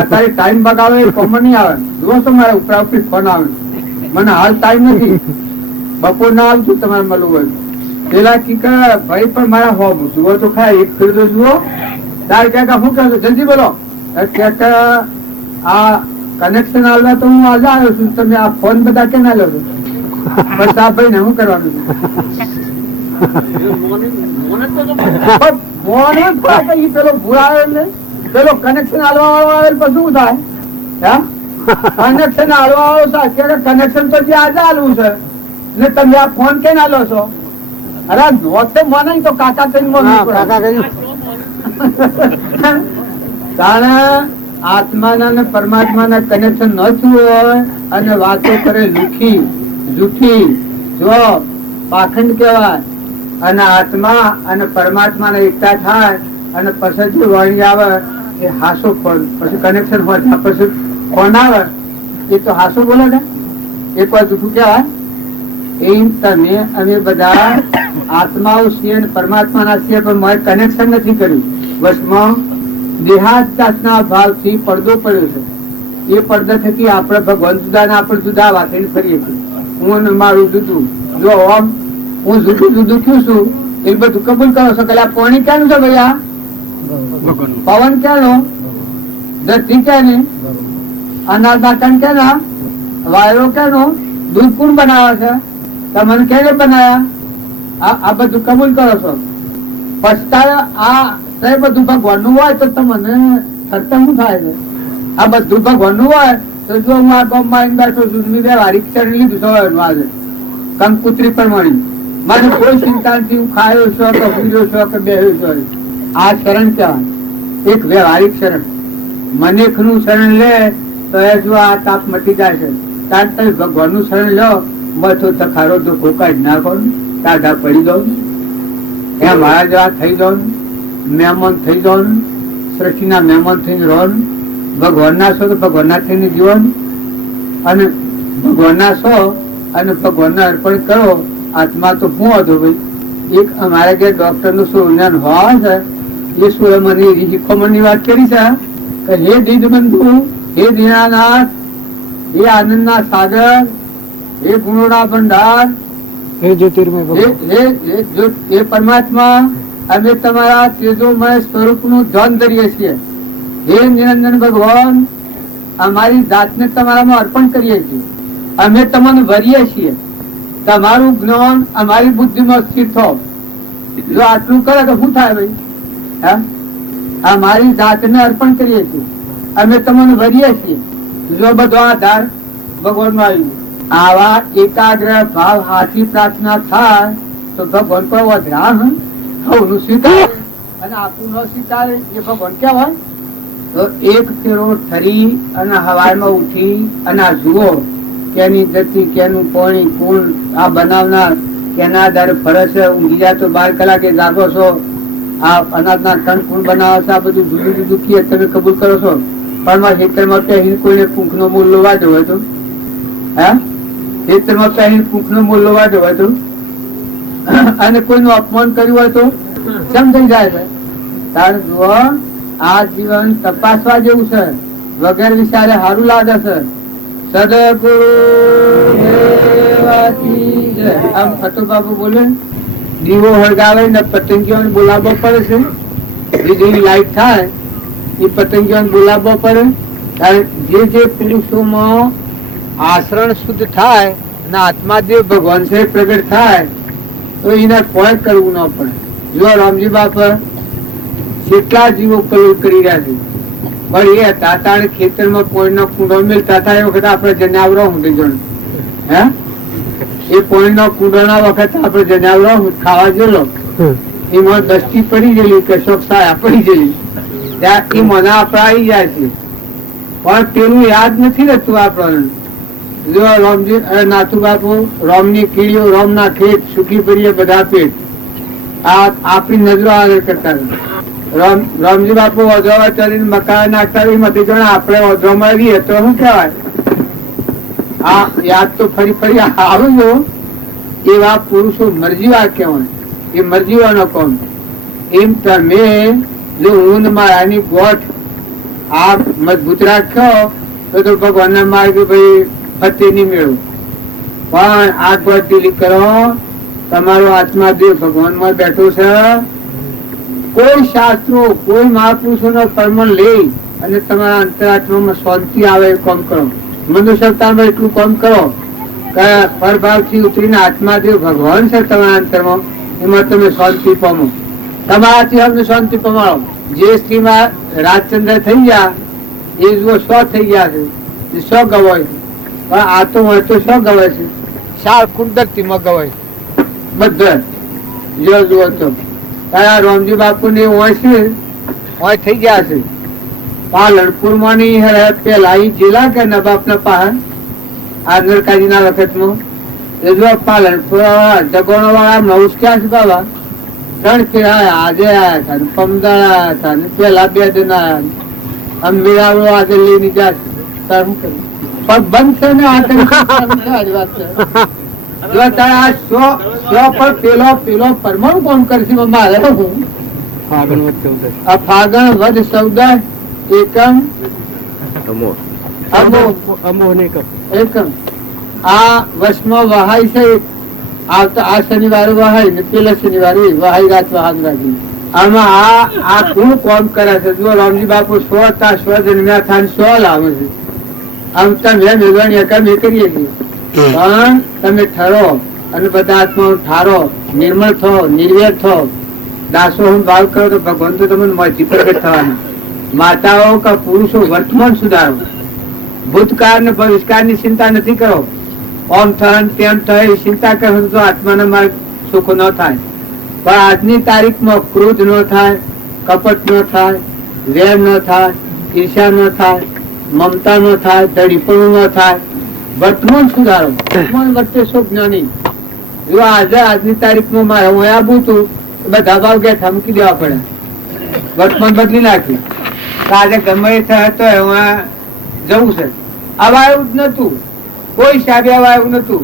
અત્યારે ટાઈમ બગાવે કોમન નહીં આવે. જુઓ તો મારા ઉપરા ઉપરી ફોન આવે. મને હાલ ટાઈમ નથી, બપોર ના આવશું તમારે મળવું હોય. પેલા કી કે ભાઈ પણ મારા હોમ જુઓ તો ખાય એક ફેર તો જુઓ. તાર કે શું કહો જલ્દી બોલો કે આ કનેક્શન આવવા તો હું આજે આવ્યો છું. તમે આ ફોન બધા કે ના લો છો? બસ આ ભાઈ ને શું કરવાનું? પેલો ભૂલાવે ને પેલો કનેક્શન આલવા વાળો આવે પછી શું થાય? કનેક્શન આલવા વાળો કનેક્શન તો જે આજે આલવું છે ને તમે આ ફોન કે ના લો છો? અરે નોટ તો મને તો કાકા કઈ કારણ આત્માના ને પરમાત્માના કનેક્શન ન થયું હોય અને વાતો કરે જૂઠી જો પાખંડ કહેવાય. અને આત્મા અને પરમાત્મા ને એકતા થાય અને પછી જે વાણી આવે એ હાસો ફોન પછી કનેક્શન હોય પછી ફોન આવે એ તો હાસો બોલે ને એક વાર જૂઠું કહેવાય. એમ તમે અમે બધા આત્માઓ છીએ પરમાત્માના છીએ પણ મારે કનેક્શન નથી કર્યું. વચમાં દેહાત્મા ભાવથી પડદો પડ્યો છે. એ પડદા થકી આપણે ભગવાન જુદા ને આપણે જુદા વાંચીને ફરીએ છીએ. હું અને મારું જુદું. જો આમ હું જુદું જુદું થયું છું એ બધું કબૂલ કરો છો. પેલા પાણી ક્યાંનું છે ભૈયા? પવન ક્યાંનો? ધરતી ક્યાંની? અનાદાતન ક્યાંના? વાયરો ક્યાંનો? દૂધ કોણ બનાવે છે? તમને ક્યારે બનાયા? આ બધું કબૂલ કરો છો. પછતા આ બધું ભગવાન નું હોય તો તમને સત્સંગ થાય છે. આ બધું ભગવાન નું હોય તો જો હું આ ગામમાં બેઠો છું વારી ક્ષણ લીધું સવારે કંકુત્રી પ્રમાણે મારે કોઈ ચિંતા નથી. હું ખાયો છો કે પીર્યો છો કે બેહ્યો છો. આ શરણ કહેવાય એક વ્યવહારિક શરણ. મનેખ નું શરણ લે તો એ જો આ તાપ મટી જાય છે. કારણ તમે ભગવાન નું શરણ લો મથો તખારો તો કોકાડ નાખો ટાઢા પડી જાઓ એ મારા જેવા થઈ જાઓ મહેમાન થઈ જાઓ સૃષ્ટિના મહેમાન થઈને રહો. ભગવાનના છો તો ભગવાનના થઈને જીવો અને ભગવાનના છો અને ભગવાનને અર્પણ કરો. આત્મા તો હું હતો ભાઈ. એક અમારે ઘેર ડોક્ટર નું સુરજ્ઞાન હોય છે એ સુરે મને શીખોમણ ની વાત કરી છે કે હે દીદબંધુ, હે દીનાનાથ, હે આનંદ ના સાગર, હે ગુણોના ભંડાર, હે પરમાત્મા અમે તમારા તેજોમય સ્વરૂપ નું ધ્યાન ધરીએ છીએ. હે નિરંજન ભગવાન અમારી જાતને તમારામાં અર્પણ કરીએ છીએ. અમે તમને વરીએ છીએ. તમારું જ્ઞાન અમારી બુદ્ધિમાં સ્થિર થાવ. જો આટલું કરે તો શું થાય ભાઈ? અમારી જાતને અર્પણ કરીએ છીએ. અમે તમને વરીએ છીએ. જો બધો આધાર ભગવાન નો આવી આવા એકાગ્ર ભાવ હાથી પ્રાર્થના થાય તો ભગવાન પર વધરા હવનું સ્વીકારે અને આપણું ન સ્વીકારે એ ભગવાન કેવાય. તો એક ફેરો ઠરી અને હવારમાં ઉઠી અને આ જુઓ કેની ગતિ કેનું પાણી કોણ આ બનાવનાર કેના આધારે ફરે છે. ઊંઘી જાય તો 12 કલાકે જાગો છો. આ અનાજના ટન કોણ બનાવે છે આ બધું જુદું જુદું કીએ તમે કબૂલ કરો છો. પણ મારા ખેતરમાં પહેરીને કોઈને પૂંખનો મૂલ્ય વાંધો હોય તો ખેતરમાં પહેરીને પૂંખનો મૂલ્ય વાંધો હોય તો અને કોઈનું અપમાન કર્યું હોય તો સમજાઈ જાય છે. તાર જુઓ આ જીવન તપાસવા જેવું છે. વગર વિચારે સારું લાગે છે. સદગુરુ આમ ફતો બાબુ બોલે દીવો હળગાવે ને પતંગીઓને બોલાવવો પડે છે. વીજળી લાઈટ થાય એ પતંગીઓને બોલાવવો પડે. જે પુરુષોમાં આચરણ શુદ્ધ થાય અને આત્માદેવ ભગવાન છે પ્રગટ થાય તો એને કોઈ કરવું ન પડે. જો રામજી બાપા કેટલા જીવો કલોલ કરી રહ્યા છે પણ એ તાતાને ખેતરમાં પોઈનો કુંડો મેળતા હતા એ વખતે આપણે જનાવરો ઊંધી જણ એ પોઈનો કુંડો ના વખતે આપણે જનાવરો ખાવા ગયેલો એમાં દસ્તી પડી ગયેલી કે શોખ સાયા પડી ગયેલી ત્યાં એ મને આપડે આવી જાય છે પણ પેલું યાદ નથી રહેતું આપણને. જો રામજી નાથુ બાપુ રામની કીડીઓ રામના ખેત સુખી પડીએ બધા પેટ આ આપણી નજરો આગળ કરતા રામજી બાપુ ઓઢવા ચડીને મકાન નાખતા આપણે ઓઢવામાં આવીએ તો શું કહેવાય આ યાદ તો ફરી ફરી આવ્યો. એવા પુરુષો મરજીવા કહેવાય. એ મરજીવાનો કોણ એમ તમે જો ઊંઘ મારાની ગોઠ આ મજબૂત રાખ્યો તો ભગવાન ના માર્ગે ભાઈ ફતે નહીં મેળવું. પણ આ ગોઠ ઢીલી કરો તમારો આત્મા દેવ ભગવાન માં બેઠો છે. કોઈ શાસ્ત્રો કોઈ મહાપુરુષો નો પરમણ લઈ અને તમારા અંતરાત્મામાં શાંતિ આવે એવું કામ કરો. મનુષ્યતામાં એટલું કામ કરો કે પરભાવ થી ઉતરીને આત્માદેવ ભગવાન છે તમારા અંતરમાં એમાં તમે શાંતિ પામો. તમારાથી અમને શાંતિ પમાડો. જે સ્ત્રીમાં રાજચંદ્ર થઈ ગયા એ જુઓ 100 થઈ ગયા છે 100 ગવાય પણ આ તો હોય તો 100 ગવાય છે. શાળ કુંડતીમાં ગવાય બધા જો જુઓ તો રામજી બાપુ ને હોય છે હોય થઈ ગયા છે. પાલનપુર માં પેલા જિલ્લા કે નવાબ ના પહાડ આ નરકાજી ના વખત માં પાલનપુર જગોણો વાળા નવસ ક્યાં છે બાબા 3 ફેરા આજે આયા હતા પમદાળ આયા હતા ને પેલા 2 દિન આયા આમ મેળાવડો આજે લઈને જાય પણ બંધ છે ને આ વાત છે. જો તારા 100 પર પેલો પરમાણુ કોણ કરશે મારે ફાગણ વધ 14 એકમ એકમ આ વર્ષમાં વહાય છે. આવતા આ શનિવારે વહાય ને પેલા શનિવારે વહાય રાત વહાગ રાખી. આમાં આ કોણ કોમ કરે છે. જો રામજી બાપુ 100 જન્મ્યા થાય 100 લાવે છે. આમ તમે મેળવણી એકમ એ કરીએ છીએ પણ તમે ઠરો અને બધા આત્મા ઠારો નિર્મળ થો નિર્વેર થો દાસો ભાવ કરો તો ભગવાન તો તમને મરજી પ્રગટ થવાના. માતાઓ કે પુરુષો વર્તમાન સુધારો. ભૂતકાળ ને ભવિષ્યકાળ ની ચિંતા નથી કરો. ઓમ થાય તેમ થાય ચિંતા કરો તો આત્માનો માર્ગ સુખ ન થાય. પણ આજની તારીખમાં ક્રોધ ન થાય, કપટ ન થાય, વેર ન થાય, ઈર્ષા ન થાય, મમતા ન થાય, દડીપણું ન થાય. વર્તમાન સુધારો. વર્તમાન વર્તે શું જ્ઞાની. જો આજે આજની તારીખમાં મારે હું આવું હતું બધા ભાવ ગયા મૂકી દેવા પડે. વર્તમાન બદલી નાખ્યું. આજે ગમે થયો તો જવું છે આવા એવું જ નતું. કોઈ હિસાબે આવા એવું નતું.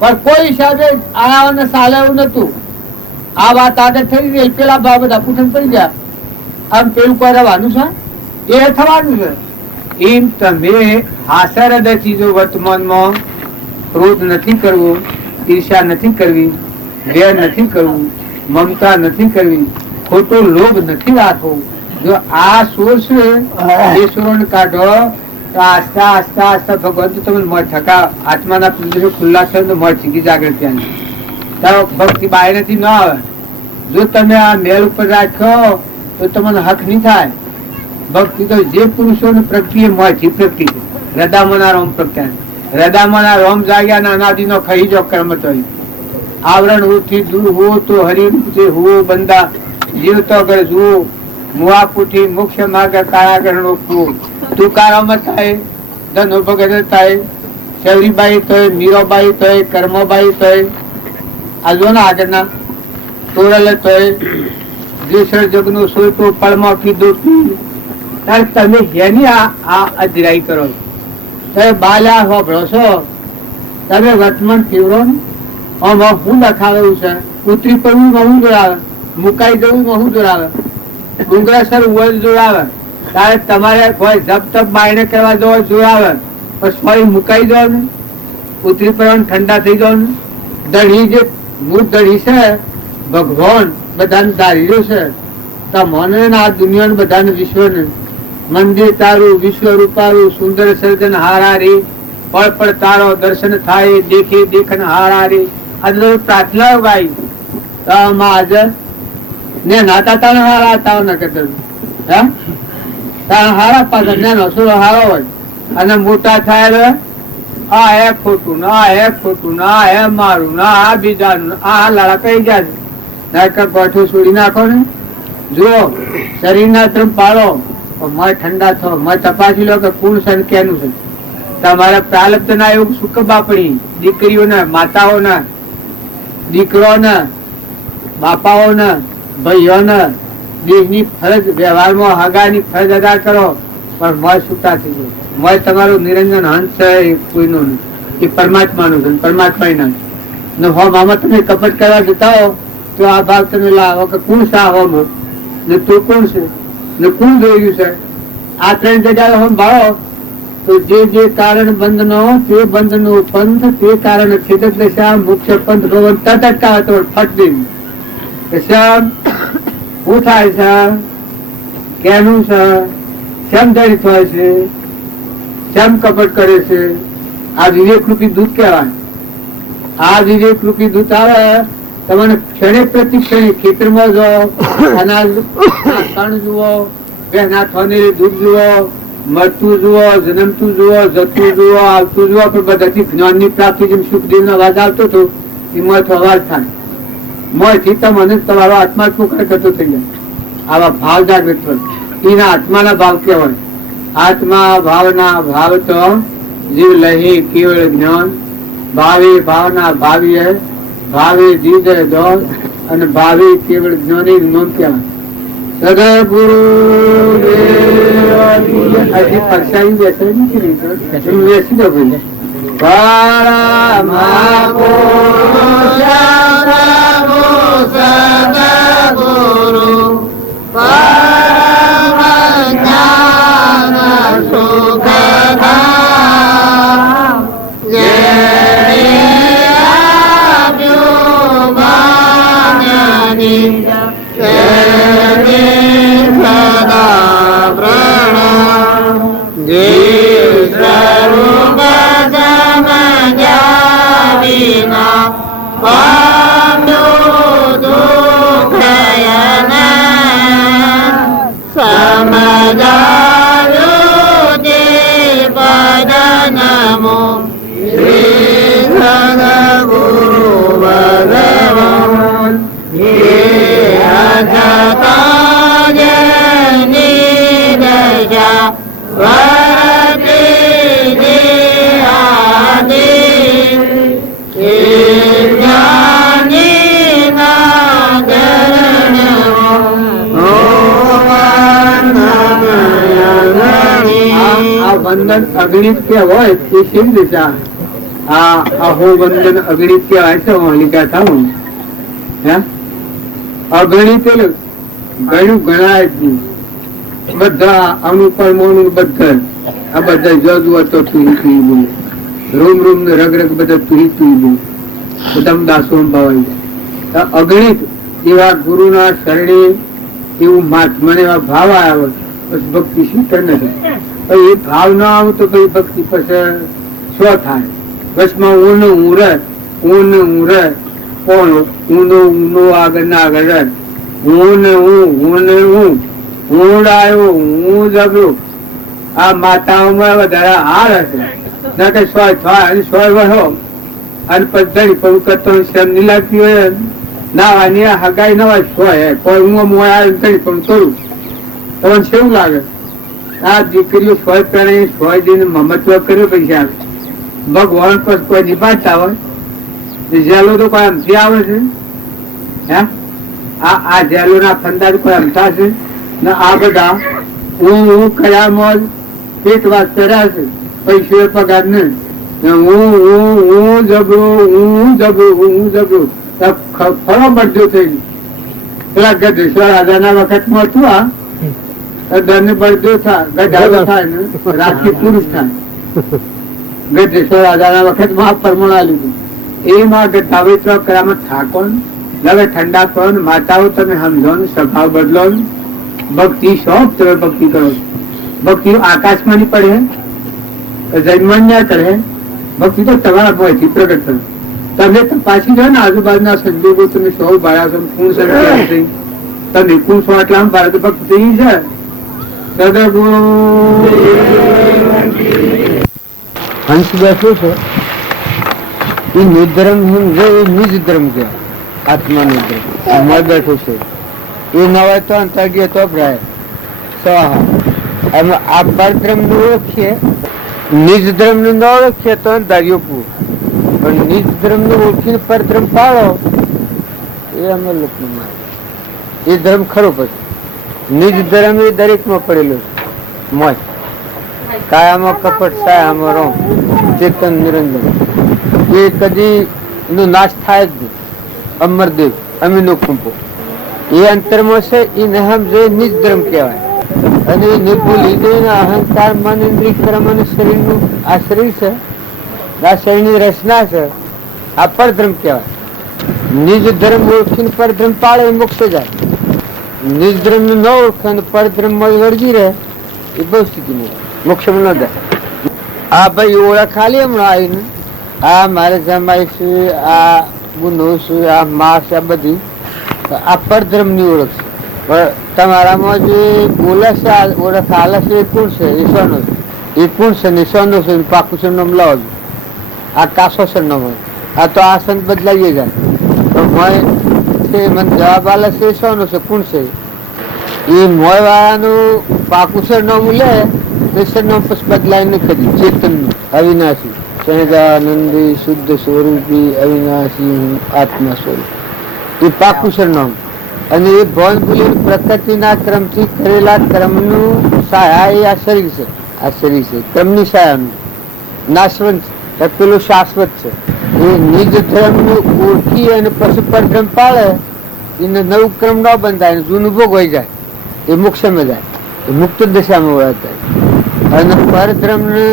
પણ કોઈ હિસાબે આને સાલે એવું નતું. આ વાત આગળ થઈ ગઈ પેલા ભાવ બધા પૂછન પડી ગયા આમ પેલું કરવાનું છે એ થવાનું છે. એમ તમે હાસ્ય હૃદય ચીજો વર્તમાનમાં ક્રોધ નથી કરવો, ઈર્ષા નથી કરવી, વેર નથી કરવું, મમતા નથી કરવી, ખોટો લોભ નથી રાખવો. જો આ સોર છે એ સોર કાઢો તો આસ્તા આસ્તા આસ્તા ભગવાન તો તમે મળ થકા આત્માના પિંજરો ખુલ્લા છે તો મળ ચીકી જાગૃતિ આની તારો ભક્તિ બહાર નથી ન આવે. જો તમે આ મેલ ઉપર રાખ્યો તો તમને હક નહીં થાય. ભક્તિ તો જે પુરુષો પ્રગતિ એ મળથી પ્રગતિ છે. હૃદયમાં રામ પ્રગટ્યા હૃદયમાં રોમ જાગ્યા ના અનાદિનો ખરીજો કર્મ તો આવરણ ઉઠી દૂર હું તો હરિ હું બંદા જીવતો ઘર જુઓ મુઆ પૂઠી મુખ્ય માર્ગ કાળાગર રોકવું તુકારામાં થાય ધન ભગત થાય શૌરીબાઈ થાય મીરાબાઈ થાય કર્મબાઈ થાય આ જો ને આગળના તોરલ થાય દેશર જગનું સોયતું પળમાં કીધું ત્યારે તમે જેની આ અજરાઈ કરો તમે બાલા હોભળો છો તમે વર્તમાન પીવડો ને આમાં હું લખાવેલું છે ઉતરી પડવું માં હું જોડાવે મુકાઈ જવું માં હું જોડાવે ડુંગરાસર ઉવલ જોડાવે ત્યારે તમારે કોઈ જપ તપ બાયણે કરવા જવો જોડાવે પણ સોરી મુકાઈ જાવ ને ઉતરી પડવાનું ઠંડા થઈ જાવ ને દઢી જે મૂળ દઢી છે ભગવાન બધાને ધાર્યું છે તમને આ દુનિયા બધાને વિશ્વને મંદિર તારું વિશ્વ રૂપારું સુંદર સર્જન હારારી પળ પળ તારો દર્શન થાય દેખે દેખન હારારી આ પ્રાર્થના ભાઈ હાજર ને નાતા તાણ હારા તાવ ન કરતા હે તાણ હારા પાછા ને નસો હારો હોય અને મોટા થાય આ હે ખોટું ના હે ખોટું ના હે મારું ના આ બીજાનું આ લાડા કઈ જાય નાકર પાઠું છોડી નાખો ને જુઓ શરીર ના તરફ પાડો મય ઠંડા થો મય તપાસી લો કે કોણ છે કેનું છે તમારા પ્રાલબ્ધ ના એવું સુખ બાપડી દીકરીઓને માતાઓને દીકરોને બાપાઓને ભાઈઓને દેશની ફરજ વ્યવહારમાં હગાની ફરજ અદા કરો પણ મય છૂટા થઈ જાય મય તમારું નિરંજન હંસ છે એ કોઈનું નહીં એ પરમાત્માનું છે પરમાત્મા ના હોમાં તમે કપટ કરવા જતા હો તો આ ભાગ તમે લાવો કે કોણ છે આ હોમ ને તું કોણ છે ને કોણ જોયું છે આ ત્રણ જગ્યા હોમ ભાળો તો જે કારણ બંધનો તે બંધનો પંથ તે કારણ છેદક દશા મુખ્ય પંથ ભગવાન તટ અટકાવે તો ફટ દે શું થાય છે કેનું છે કેમ દરિત હોય છે કેમ કપટ કરે છે આ વિવેક રૂપી દૂધ કહેવાય આ વિવેક રૂપી દૂધ આવે તમને ક્ષણે પ્રતિ ક્ષણે ખેતરમાં જાઓ અનાજ કણ જુઓ બેના થોનેલી દૂધ જુઓ મરતું જુઓ જન્મતું જુઓ જતું જુઓ આવતું જુઓ પણ બધાથી જ્ઞાનની પ્રાપ્તિ જેમ સુખદેવ નો અવાજ આવતો હતો એમાં અવાજ થાય મોયથી તમને તમારો આત્મા પુકાર કરતો થઈ જાય આવા ભાવ જાગૃત હોય એના આત્માના ભાવ કહેવાય આત્મા ભાવના ભાવ તો જીવ લહી કેવળ જ્ઞાન ભાવે ભાવના ભાવ્ય ભાવે જીદ દોર અને ભાવે કેવળ જ્ઞાની નોંધ કહેવાય સદગુરુ હજી પક્ષાઈ બેસે નથી બેસી દો ભાઈ વંદન અગણિત કે હોય તે શિવ દિશા આ અહો વંદન અગણિત કહેવાય છે હોલિકા થવું હે અગણિત ગણું ગણાય જ નહીં બધા અનુપરમાણુ બધા આ બધા જજુ હતો તુહી તુહી બોલ રૂમ રૂમ ને રગ રગ બધા તુહી તુહી બોલ બધા દાસો ભાવાઈ જાય અગણિત એવા ગુરુના શરણે એવું મને એવા ભાવ આવ્યો બસ ભક્તિ શું નથી એ ભાવ ના આવે તો કઈ ભક્તિ પછી શું થાય બસમાં ઊંડું ઊંડે ઊંડું ઊંડે કોણ ઊંડો ઊંડો આગળ ના આગળ ઊંડ ઊંડ ઊંડ ઊંડ આવ્યો ઊંડ આવ્યો આ માતાઓમાં વધારે હાર હશે ના કે 100 થાય અને 100 વર્ષો અને પછી પણ કરતો શેમ નહીં લાગતી હોય ના આની હગાઈ ન હોય 100 કોઈ હું પણ કરું તમને કેવું લાગે? આ દીકરીઓ 100 પહેરે 100 દિન મહત્વ કર્યો પૈસા આવે ભગવાન પર કોઈ નિભાતા હોય જેલો તો કોઈ અમથી આવે છે હે આ જેલો ના ફંદા કોઈ અમતા છે ને આ બધા હું કયામાં એક વાત કર્યા છે પૈસે પગાર ને હું જબરું ફળો બધો થઈ ગયું પેલા ગઢેશ્વર રાજાના વખતમાં હતું આ દંડ બળદો થાય ગઢાડો થાય ને રાખી પુરુષ થાય ગઢેશ્વર રાજાના વખતમાં પરમણા લીધું એમાં ગઢાવે તો કરામાં થાકો હવે ઠંડા પણ માતાઓ તમે સમજો ને સ્વભાવ બદલો ને ભક્તિ શોખ તમે ભક્તિ કરો ભક્તિ આકાશમાં નહીં પડે જન્મન ના કરે ભક્તિ તો તમારા ભયથી પ્રગટ કરો તમે તપાસી જાઓ ને આજુબાજુના સંજોગો તમે સૌ ભાયા છો કોણ સંજોગ તમે કોણ છો એટલા ભારત ભક્તિ છે હંસ બેઠું છે એ નિધર્મ સમજે એ નિજ ધર્મ કહેવાય આત્મા નિધર્મ અમર બેઠું છે એ ન હોય તો અંતર્ગીય તો પ્રાય આ પરધર્મ ને ઓળખીએ નિજ ધર્મ ને ન ઓળખીએ તો અંતર્ગીય પૂરું પણ નિજ ધર્મ ને ઓળખીને પરધર્મ પાળો એ અમે લોકો મારે એ ધર્મ ખરો પછી નિજ ધર્મ એ દરેક માં પડેલો છે મોજ કાયામાં કપટ સાયામાં રોમ ચેતન નિરંજન એ કદી નો નાશ થાય જ નહીં અમરદેવ અમીનો કુંભો એ અંતરમાં છે એ નહમ જે નિજ ધર્મ કહેવાય અને એ નિર્ભૂલી જઈને અહંકાર મન ઇન્દ્રિય કર્મ અને શરીરનું આ શરીર છે આ શરીરની રચના છે આ પરધર્મ કહેવાય નિજ ધર્મ ઓળખીને પરધર્મ પાળે એ મોક્ષ જાય નિજ ધર્મ ન ઓળખે અને પરધર્મ વળગી રહે એ બહુ સ્થિતિ મોક્ષ ન જાય આ ભાઈ ઓળખ ખાલી હમણાં આવીને આ મારે જમાઈ છે આ ગુનો છે આ માસ આ બધી આ પરધર્મ ની ઓળખ છે પણ તમારામાં જે બોલે છે આ ઓળખ હાલે છે એ કોણ છે ઈશ્વરનો એ કોણ છે નિશાનો છે પાકું છે નામ લાવો આ કાસો છે નામ હોય આ તો આ સંત બદલાઈએ જાય તો મોય છે મને જવાબ આલે છે ઈશ્વરનો છે કોણ છે એ મોય વાળાનું પાકું છે નામ લે તો નામ પછી બદલાય નહીં કરી ચેતનનું અવિનાશી સહેજાનંદી શુદ્ધ સ્વરૂપી અવિનાશી આત્મા સ્વરૂપ એ પાકું છે નામ અને એ ભવન ભૂલી પ્રકૃતિના ક્રમથી કરેલા ક્રમનું સહાય એ આ શરીર છે આ શરીર છે ક્રમની સહાયનું નાશવંત છે પેલું શાશ્વત છે એ નિજ ધર્મનું ઓળખી અને પછી પરધર્મ પાળે એને નવું ક્રમ ન બંધાય જૂનું ભોગ હોય જાય એ મોક્ષમાં જાય એ મુક્ત દશામાં વળાય અને પરધર્મ ને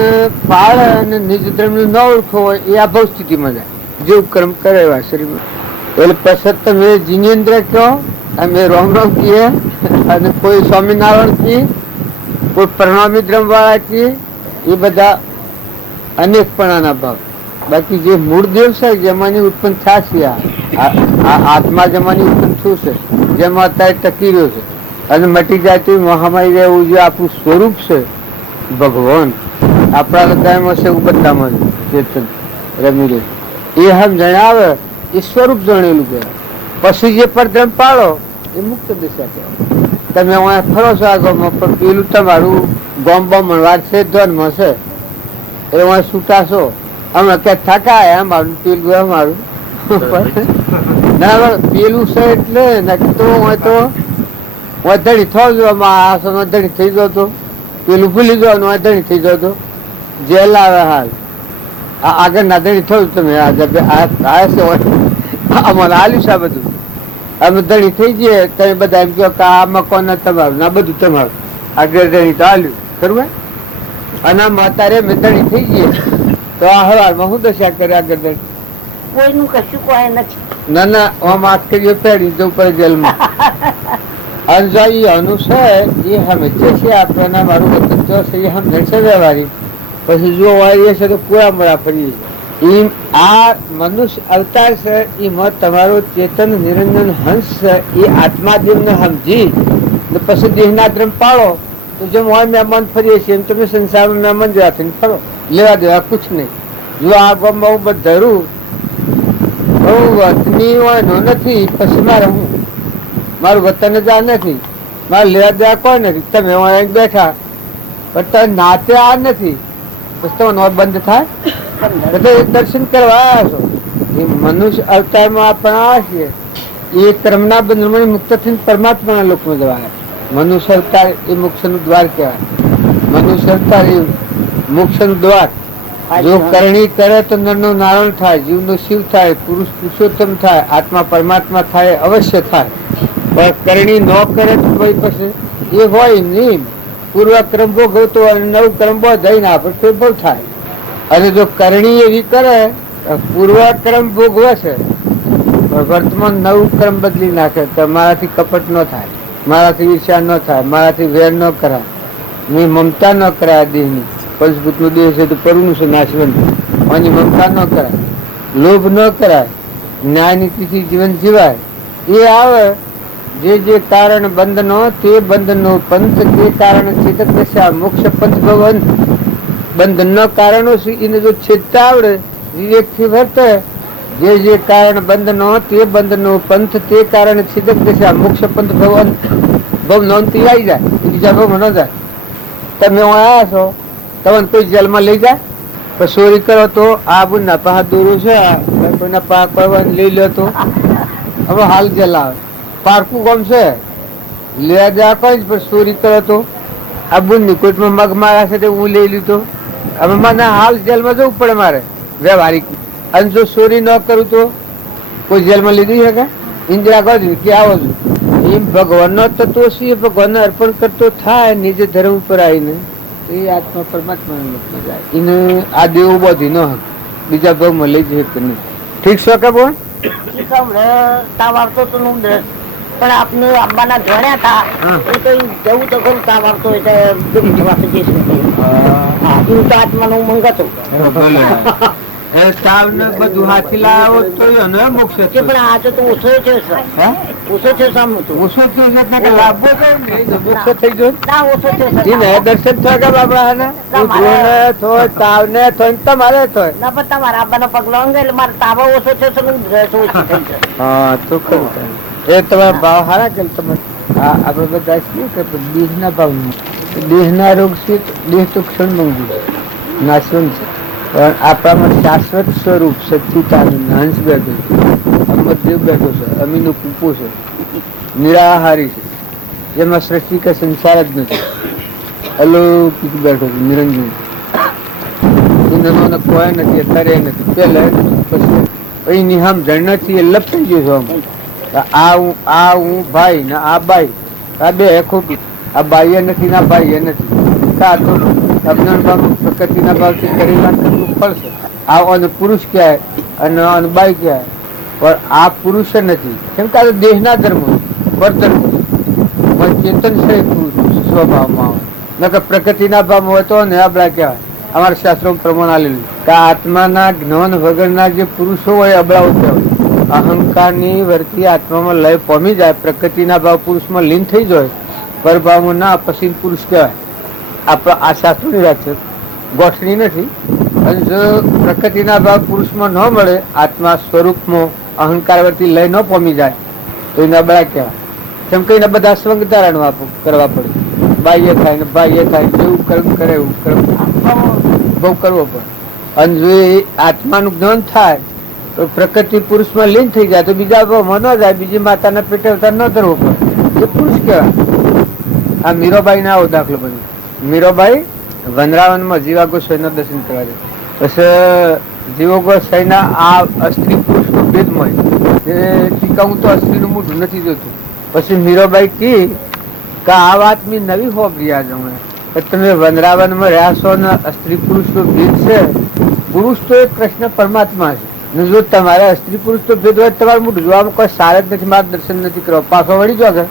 પાળે અને નિજ ધર્મ ને ન ઓળખો હોય એ આ ભવ સ્થિતિમાં જાય જેવું કર્મ કરે એવા શરીરમાં એટલે પછી તમે જીનેન્દ્ર કહો અમે રોમ રોમ કહીએ અને કોઈ સ્વામિનારાયણ કી કોઈ પ્રણામી ધર્મ વાળા કી એ બધા અનેકપણાના ભાવ બાકી જે મૂળ દેવ છે જેમાંની ઉત્પન્ન થશે આ આત્મા જેમાંની ઉત્પન્ન થયું છે જેમાં અત્યારે ટકી રહ્યો છે અને મટી જાય તો મહામારી રહેવું જે આપણું સ્વરૂપ છે ભગવાન આપણા હૃદયમાં છે એવું બધામાં ચેતન રમી રહે એ હમ જણાવે એ સ્વરૂપ જણેલું કહેવાય પછી જે પરધર્મ પાળો એ મુક્ત દિશા કહેવાય તમે અહીંયા ફરો છો આ ગામમાં પણ પેલું તમારું ગામ બામણવાર છે ધ્વનમાં છે એ અહીંયા છૂટા છો અમે ક્યાં થકાય અમારું પેલું અમારું ના પેલું છે એટલે નક્કી તો હોય તો ધણી થયો ધણી થઈ ગયો તો પેલું ભૂલી જવાનું ધણી થઈ ગયો તો જેલ આવે હાલ આગળ ના ધણી થયું તમે અમારે આલ્યું છે આ બધું અમે ધણી થઈ જઈએ તમે બધા એમ કહો કે આ મકાન તમારું ના બધું તમારું આગળ ધણી તો આલ્યું ખરું અને અત્યારે અમે ધણી થઈ જઈએ તો આ હવારમાં શું દશા કરે આગળ ધણી કોઈનું કશું કોઈ નથી ના ના આમ આજ કરીએ પેડી જવું પડે જેલમાં અને જો એ અનુસાર એ સમજે છે આપણને મારું વતન જો છે એ સમજે છે વ્યવહારિક પછી જો વાળીએ છે તો પૂરા મળા ફરીએ એમ આ મનુષ્ય અવતાર છે એમાં તમારો ચેતન નિરંજન હંસ છે એ આત્માદેવને સમજી ને પછી દેહના ધર્મ પાળો તો જેમ હોય મહેમાન ફરીએ છીએ એમ તમે સંસારમાં મહેમાન જેવા થઈને ફરો લેવા દેવા કુછ નહીં. જો આ ગામમાં હું બધું હું વતની હોય નથી, પછી મારે હું મારું વતન જ આ નથી, મારે લેવા દેવા કોઈ નથી. તમે અહીં બેઠા પણ તમે નાતે આ નથી, પછી તો નો બંધ થાય. બધા દર્શન કરવા આવ્યા છો. એ મનુષ્ય અવતારમાં આપણે આવ્યા છીએ, એ કર્મના બંધનમાં મુક્ત થઈને પરમાત્માના લોકમાં જવાય. મનુષ્ય અવતાર એ મોક્ષનું દ્વાર કહેવાય. મનુષ્ય અવતાર એ મોક્ષનું દ્વાર. જો કરણી કરે તો નરનું નારાયણ થાય, જીવનું શિવ થાય, પુરુષ પુરુષોત્તમ થાય, આત્મા પરમાત્મા થાય, અવશ્ય થાય. પણ કરણી ન કરે તો ભાઈ પછી એ હોય નહીં. પૂર્વ ક્રમ ભોગવતો અને નવ ક્રમ જઈને આપણે કોઈ ભોગ થાય. અને જો કરણી એવી કરે પૂર્વ ક્રમ ભોગવે છે, વર્તમાન નવું ક્રમ બદલી નાખે તો મારાથી કપટ ન થાય, મારાથી ઈર્ષા ન થાય, મારાથી વેર ન કરાય, મેં મમતા ન કરાય. દેહની પંચભૂતનો દેહ છે તો પરનું છે નાશવંત, આની મમતા ન કરાય, લોભ ન કરાય, ન્યાય નીતિથી જીવન જીવાય. એ આવે જે કારણ બંધનો તે બંધનો પંથ, તે કારણ ચેતક દશા મોક્ષ પંથ ભગવાન. બંધનના કારણો એને જો છેદતા આવડે, વિવેકથી વર્તે, જે કારણ બંધનો તે બંધનો પંથ, તે કારણ છેદક દશા મોક્ષ પંથ ભગવાન. ભવ નોંધતી આવી જાય, બીજા ભવ ન જાય. તમે આવ્યા છો, તમને કોઈ જેલમાં લઈ જાય તો ચોરી કરો તો આ બુના પાહા દોરું છે, કોઈના પાક પરવાની લઈ લો તો હવે હાલ જેલ આવે. પારકું ગામ છે, લેવા જવા કોઈ જ, પણ ચોરી કરો તો આ બુનની કોઈટમાં મગ મારા છે હું લઈ લીધો, હવે મને હાલ જેલમાં જવું પડે મારે વ્યવહારિક. અને જો ચોરી ન કરું તો કોઈ જેલમાં લીધી શકે? ઇન્દિરા ગાંધી કે આવો છું એમ ભગવાનનો તત્વ છે, ભગવાનને અર્પણ કરતો થાય નિજ ધર્મ ઉપર આવીને એ આત્મા પરમાત્માને લોકમાં જાય. એને આ દેવું બધી ન હક બીજા ભાવમાં લઈ જશે કે નહીં. ઠીક છે કે બોલ? તાવ આવતો તો નું પણ આપને અંબાના ધોણ્યા હતા એ તો જવું તો ખરું. તાવ આવતો એટલે દુઃખ પાસે જઈશું. હા, એવું તો આત્માનું મંગ હતું. બધું હાથી લાવો તો મોક્ષ છે. પણ આ તો ઓછો છે, ઓછો છે, સામું તો ઓછો થયો લાભો ઓછો થઈ ગયો. ના ઓછો છે દર્શન થયો કે બાબા થોય તાવ ને થોય તમારે થોય ના. પણ તમારા આબાનો પગલો અંગે એટલે મારો તાવ ઓછો છે, ઓછી થઈ છે. હા તો ખરું. એ તમારા ભાવ હારા કે તમે આપડે બધા છીએ કે દેહના ભાવ દેહના રોગ છે. દેહ તો ક્ષણ નાશવંત છે, પણ આપણામાં શાશ્વત સ્વરૂપ સચ્ચિદાનંદ હંસ બેઠો છે, અમરદેવ બેઠો છે, અમીનું કૂપો છે, નિરાહારી છે, જેમાં સૃષ્ટિ કે સંસાર જ નથી, અલૌકિક બેઠો છે, નિરંજન. દુનિયાનો કોઈ નથી, અત્યારે નથી, પેલા પછી એની આમ જણ નથી, એ લપટાઈ ગયું છે. આ હું ભાઈ ને આ બાઈ, આ બે ખોટું. આ બાઈ એ નથી, ના ભાઈ એ નથી. કા તો અજ્ઞાન ભાવ પ્રકૃતિના ભાવથી કરેલા કરવું પડશે. આ પુરુષ કહેવાય અને બાઈ કહેવાય, પણ આ પુરુષ નથી. કેમ કે આ દેહના ધર્મ વર્તન ચેતન છે પુરુષ સ્વભાવમાં આવે, ન કે પ્રકૃતિના ભાવમાં હોય તો ને અબળા કહેવાય. અમારા શાસ્ત્રો પ્રમાણ આલેલું કે આત્માના જ્ઞાન વગરના જે પુરુષો હોય અબળાઓ કહેવાય. અહંકારની વર્તી આત્મામાં લય પામી જાય, પ્રકૃતિના ભાવ પુરુષમાં લીન થઈ જાય, પરભાવમાં ના પછી પુરુષ કહેવાય. આપણા આ શાસ્ત્રોની વાત છે, ગોઠણી નથી. અને જો પ્રકૃતિના ભાવ પુરુષમાં ન મળે, આત્મા સ્વરૂપમાં અહંકાર વર્તી લય ન પામી જાય તો એને અબળા કહેવાય. કેમ કે એને બધા સ્વંગ ધારણ કરવા પડે. બાહ્ય થાય ને બાહ્ય થાય, જેવું કર્મ કરે એવું કર્મ બહુ કરવો પડે. અને જો એ આત્માનું જ્ઞાન થાય તો પ્રકૃતિ પુરુષમાં લીન થઈ જાય તો બીજા ભાવમાં ન જાય, બીજી માતાના પેટે અવતાર ન ધરવો પડે, એ પુરુષ કહેવાય. આ મીરાબાઈ ના આવો દાખલો બન્યો. મીરાબાઈ વનરાવનમાં જીવા ગોસાઈના દર્શન કરવા જાય. પછી જીવો ગોસાઈના આ સ્ત્રી પુરુષનો ભેદમય એ ટીકાવું તો સ્ત્રીનું મોઢું નથી જોતું. પછી મીરાબાઈ કી કે આ વાત મેં નવી હોગી આજ હમણાં, તમે વનરાવનમાં રહ્યા છો ને સ્ત્રી પુરુષનો ભેદ છે. પુરુષ તો એક કૃષ્ણ પરમાત્મા છે, ને જો તમારે સ્ત્રી પુરુષ તો ભેદ હોય તમારું મોઢું જોવામાં કોઈ સાર જ નથી, મારે દર્શન નથી કરવા, પાછો વળી જો કે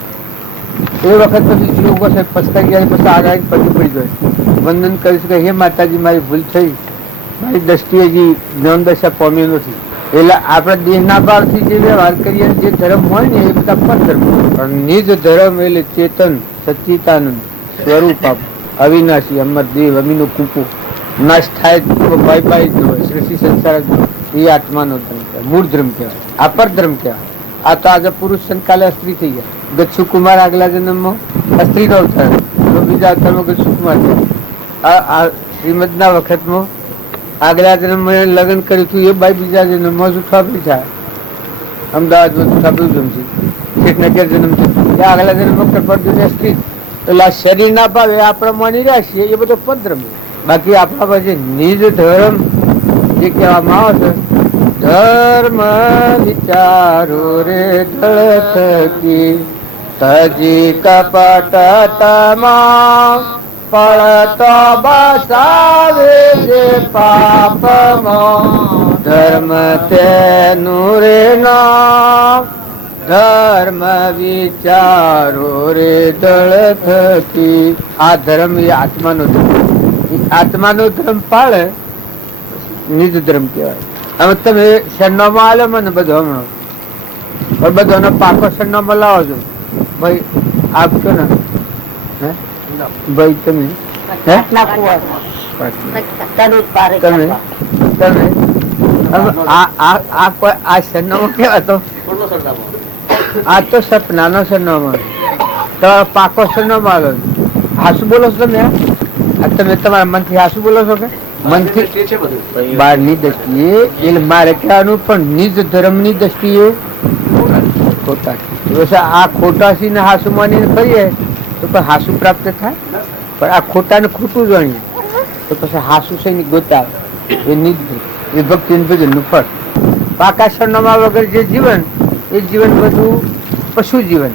એ વખત પછી જીવો ગોસાઈ પસ્તાઈ ગયા. પછી આગળ પડી પડી જાય, વંદન કરીશ કે હે માતાજી મારી ભૂલ થઈ, મારી દ્રષ્ટિએ હજી જ્ઞાન દશા પામી નથી. એટલે આપણે દેહના ભાવથી જે વ્યવહાર કરીએ, જે ધર્મ હોય ને એ બધા પરધર્મ. પણ નિજ ધર્મ એટલે ચેતન સચ્ચિદાનંદ સ્વરૂપ આપ અવિનાશી અમર દેવ અમીનો કૂપો નાશ થાય બાય બાય જ હોય, સૃષ્ટિ સંસાર જ હોય. એ આત્માનો ધર્મ કહેવાય, મૂળ ધર્મ કહેવાય. આ પર ધર્મ કહેવાય. આ તો આજે પુરુષ છે કાલે સ્ત્રી થઈ ગયા. ગચ્છુ કુમાર આગલા જન્મમાં સ્ત્રીનો અવતાર, બીજા અવતારમાં ગચ્છુ કુમાર થયો. આ શ્રીમદના વખતમાં આગલા જન્મમાં લગ્ન કર્યું હતું એ બાઈ બીજા જન્મમાં જૂઠાપી થાય. અમદાવાદમાં જૂઠાપી જમશે શેઠનગર જન્મ છે એ આગલા જન્મમાં કપડ સ્ત્રી. એટલે આ શરીર ના ભાવે આપણે માની રહ્યા છીએ એ બધો પદ્રમ. બાકી આપણા પાસે નિજ ધર્મ જે કહેવામાં આવે છે, ધર્મ વિચારો રે ધળ થકી તજી કપટ તમા પડતો બસાવે જે પાપમાં ધર્મ તેનું રે નામ ધર્મ વિચારો રે દળ થકી. આ ધર્મ એ આત્માનો ધર્મ, આત્માનો ધર્મ પાળે નિજ ધર્મ કહેવાય. હવે તમે સરનામા આલો મને બધો હમણાં બધાનો પાકો સરનામા લાવો છો ભાઈ, આપશો ને ભાઈ તમે આ સરનામો કેવાતો આ તો સપનાનો સરનામો. તો પાકો સરનામો આલો. હાસુ બોલો છો તમે? તમે તમારા મનથી હાસુ બોલો છો કે મનથી બહારની દ્રષ્ટિએ એટલે મારે કહેવાનું પણ નિજ ધર્મની દ્રષ્ટિએ ખોટા. આ ખોટાથી ને હાસુ માનીને ફરીએ તો પછી હાસુ પ્રાપ્ત થાય, પણ આ ખોટા ને ખોટું જાણીએ તો પછી હાસુ છે ને ગોતા એ નિજ એ ભક્તિ ભજનનું ફળ. પાકા સરનામા વગર જે જીવન એ જીવન બધું પશુ જીવન.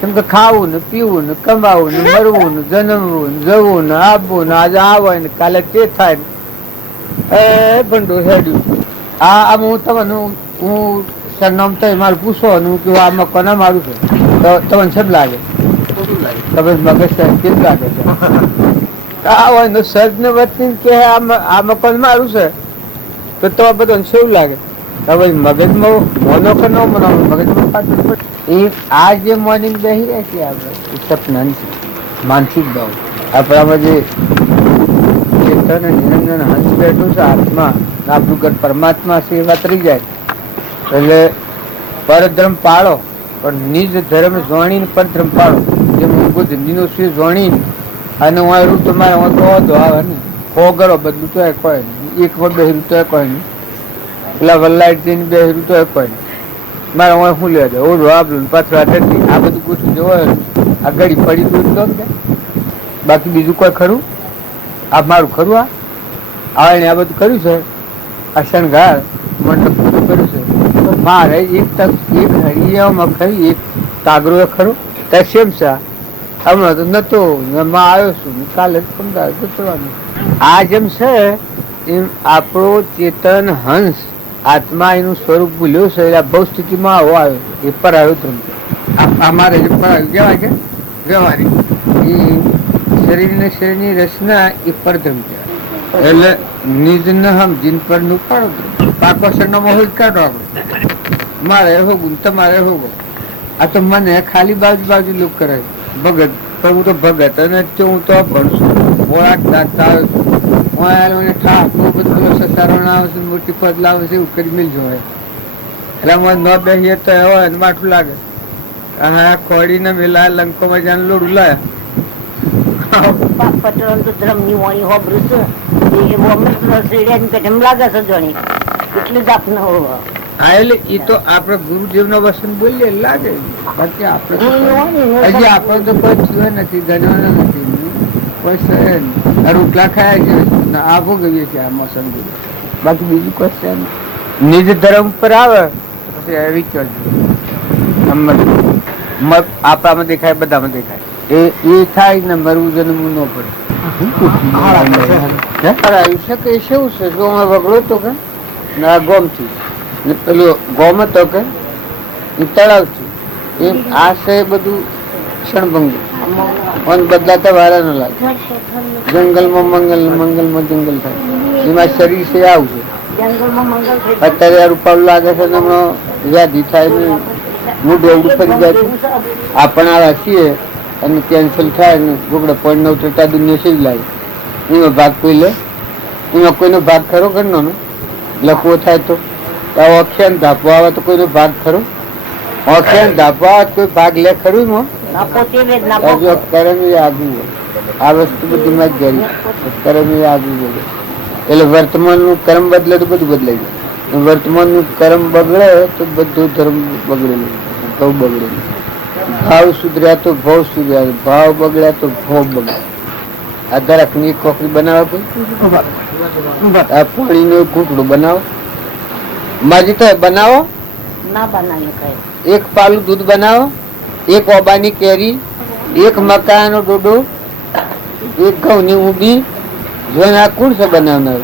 કેમ કે ખાવું ને પીવું ને કમાવું ને મરવું ને જન્મવું ને જવું ને આવવું ને આજે આવે ને કાલે તે થાય ને એ ભંડો હેડ્યું. આમ હું તમને હું સરનામ તો મારે પૂછવાનું કે આમાં કોના મારું છે તો તમને સબ લાગે તમે મગજ કેમ લાગે છે? આ હોય ને સર્જ ને વચન કે આમાં કોણ મારું છે તો તો બધું શું લાગે? હવે મગજમાં મોનો કે ન મનો મગજમાં પાછું એ આ જે મોર્નિંગ બેસી રહ્યા છીએ આપણે સપના માનસિક ભાવ આપણામાં જે ચેતન નિરંજન હંસ બેઠું છે આત્મા આપણું ઘર પરમાત્મા છે એ વાતરી જાય. એટલે પરધર્મ પાળો પણ નિજ ધર્મ જોણીને પરધર્મ પાળો. જે મૂળભૂત હિન્દીનો છે જોણીને અને હું આવ્યું તમારે હું તો વધો આવે ને હોગરો બધું તો એ કોઈ નહીં, એક વાર બેહરું તો એ કોઈ નહીં, પેલા વલ્લાઈટ જઈને બેહરું તો એ કોઈ નહીં. મારે હું શું લેવા જાય ઓઢું આપલું પાછું આ બધું પૂછું જો આ ઘડી પડી દૂર તો બાકી બીજું કોઈ ખરું? આ મારું ખરું? આ એને આ બધું કર્યું છે, આ શણગાર મંડપ બધું કર્યું છે, તો મારે એક હરિયામાં ખરી એક કાગરો એ ખરું ત્યાં સેમ છે. હમણાં તો નતો માં આવ્યો છું કાલે જ પંદર જવાનું. આ જેમ છે એમ આપણો ચેતન હંસ આત્મા એનું સ્વરૂપ ભૂલ્યો છે એટલે ભવ સ્થિતિમાં આવો આવ્યો એ પર આવ્યો ધર્મ. અમારે જે પર આવ્યું કહેવાય કે વ્યવહારિક એ શરીરની રચના એ પર ધર્મ કહેવાય. એટલે નિજ ન હમ જીન પર નું પાડો પાકો સરનામો હોય કાઢો આપણે મારે હોગું તમારે હોગો. આ તો મને ખાલી બાજુ લોક કરે ભગત પણ હું તો ભગત અને હું તો ભણશું ઓળાટ દાખતા મોટી પદ લાવે છે એવું કરી મિલજો હોય એટલે ન બેસીએ તો હોય માઠું લાગે. હા ખોડી ને મેલા લંકોમાં જાણ લોડું લાયા ધર્મ ની વાણી હોબરું છે લાગે છે જોણી એટલે જ આપને હા એટલે એ તો આપડે ગુરુદેવ નો વસન બોલીએ લાગે. બાકી આપડે હજી આપડે તો કોઈ થયું નથી ગણવાનો નથી કોઈ રોટલા ખાયા છે આ ભોગવીએ છીએ આ મોસમ. બાકી બીજું કોઈ છે નિજ ધર્મ પર આવે પછી એવી ચડજો આપણામાં દેખાય બધામાં દેખાય એ થાય ને મરવું જન્મવું ન પડે. આયુષ્ય કે શું છે જો વગડો તો કે ગોમ થી પેલું ગોમ હતો કે તળાવ થી એમ આ છે બધું ક્ષણભંગી બદલાતા વારા ન લાગે. જંગલમાં મંગલમાં જંગલ થાય એમાં શરીર છે આવું છે. અત્યારે આ રૂપાળું લાગે છે હમણાં યાદી થાય ને મોઢું અવડું ફરી જાય આપણ આવા છીએ અને કેન્સલ થાય ને ગોગડા પોઈન્ટ 9 દુનિયા છે જ લાગે એનો ભાગ કોઈ લે? એમાં કોઈનો ભાગ ખરો ઘરનો લખવો થાય તો અક્ષર ધાપો આવે તો કોઈનો ભાગ ખરો? અક્ષર ધાપો આવે તો કોઈ ભાગ લે ખરું એમાં? જો કર્મ એ આગવું હોય, આ વસ્તુ બધી માં જ ગયેલી કર્મ એ આગવું બોલે. એટલે વર્તમાન નું કર્મ બદલે તો બધું બદલાઈ જાય. વર્તમાન નું કર્મ બગડે તો બધું ધર્મ બગડેલું, ભાવ બગડેલું. ભાવ સુધર્યા તો ભાવ સુધર્યા, ભાવ બગડ્યા તો ભાવ બગડે. આ દરખ ની કોકરી બનાવો, આ પાણી નું ઘૂંટડું બનાવો, માજી તો બનાવો ના બનાવી. એક પાલું દૂધ બનાવો, એક ઓબાની કેરી, એક મકાનો ડોડો, એક ઘઉં ની ઊંડી, જોઈને આ કોણ છે બનાવનાર?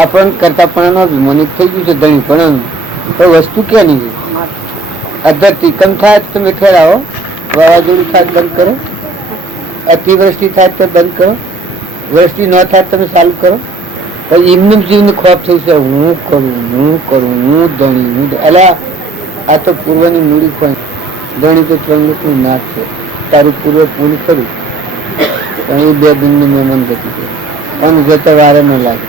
આપણ કરતા પણ અભિમાનિક થઈ ગયું છે ધણી પણ તો વસ્તુ ક્યાં નહીં. આ ધરતી કમ થાય તો તમે ખેડાવો, વાવાઝોડું થાય બંધ કરો, અતિવૃષ્ટિ થાય તો બંધ કરો, વૃષ્ટિ ન થાય તમે ચાલુ કરો. પછી એમનું જીવનું ખોફ થયું છે હું કરું, હું ધણી, હું અલા આ તો પૂર્વની મૂડી પણ ધણી તો ત્રણ નાશ છે. તારું પૂર્વ પૂર્ણ કર્યું પણ એ બે દિનની મહેમાન ગતિ છે અને જતા વારે ન લાગે.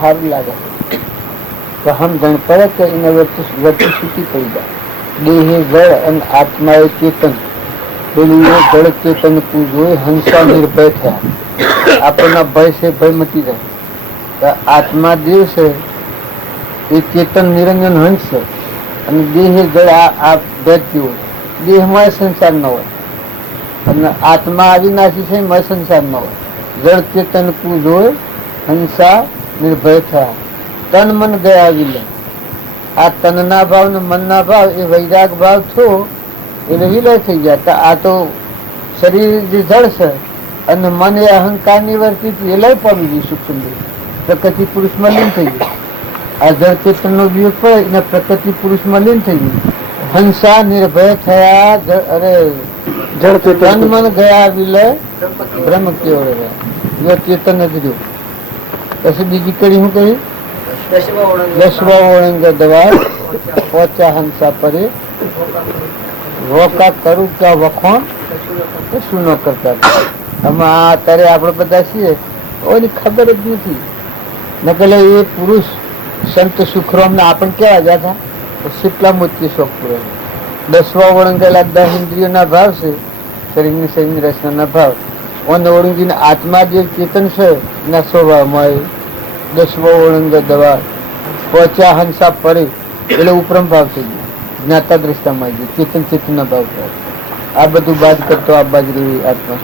સારું લાગે તો હમ ગણ પડે કે એને વર્તી સૂકી પડી જાય. દેહે જળ અને આત્મા એ ચેતન, પેલું જળ ચેતન પૂજો હંસા નિર્ભય થયા. આપણના ભય છે ભય મટી જાય. આત્મા દેવ છે એ ચેતન નિરંજન હંસ છે અને દેહે જળ આ વ્યક્તિઓ દેહમાં સંસાર ન હોય અને આત્મા અવિનાશી છે એમાં સંસાર ન હોય. જળ ચેતન પૂજો હંસા નિર્ભય થયા. તન મન ગયા વિલય. આ તનના ભાવ ને મનના ભાવ એ વૈરાગ ભાવ છો એટલે વિલય થઈ ગયા. આ તો શરીર જે જળ છે અને મન એ અહંકાર ની વર્તી એ લય પામી ગઈ સૂક્ષ્મ પ્રકૃતિ પુરુષમાં લીન થઈ ગઈ. આ જળ ચેતન નો વિયોગ પડે એને પ્રકૃતિ પુરુષમાં લીન થઈ ગઈ. હંસા નિર્ભય થયા. અરે જળ ચેતન મન ગયા વિલય બ્રહ્મ કેવળ રહ્યા. ચેતન જ રહ્યું. પછી બીજી કડી શું કહ્યું? દસવા ઓળંગ દવા પોચા હંસા પરે રોકા કરું ક્યાં વખોણ શું ન કરતા. આમાં અત્યારે આપણે બધા છીએ એની ખબર જ નથી. ન પેલા એ પુરુષ સંત સુખરામ ને આપણને કેવા ગયા હતા શીતલા મોતી શોખ પૂરો. દસવા ઓળંગેલા 10 ઇન્દ્રિયોના ભાવ છે, શરીરની શરીરની રચનાના ભાવ. અને ઓળંગીને આત્મા જે ચેતન છે એના સ્વભાવમાં દસવો ઓળંગ દવા પોચા હંસા પરે એટલે ઉપરમ ભાવ થઈ ગયો. જ્ઞાતા દ્રષ્ટામાં આવી ગયું. ચેતન ચેતનના ભાવ થાય. આ બધું બાદ કરતો આ બાજુ રહી આત્મા.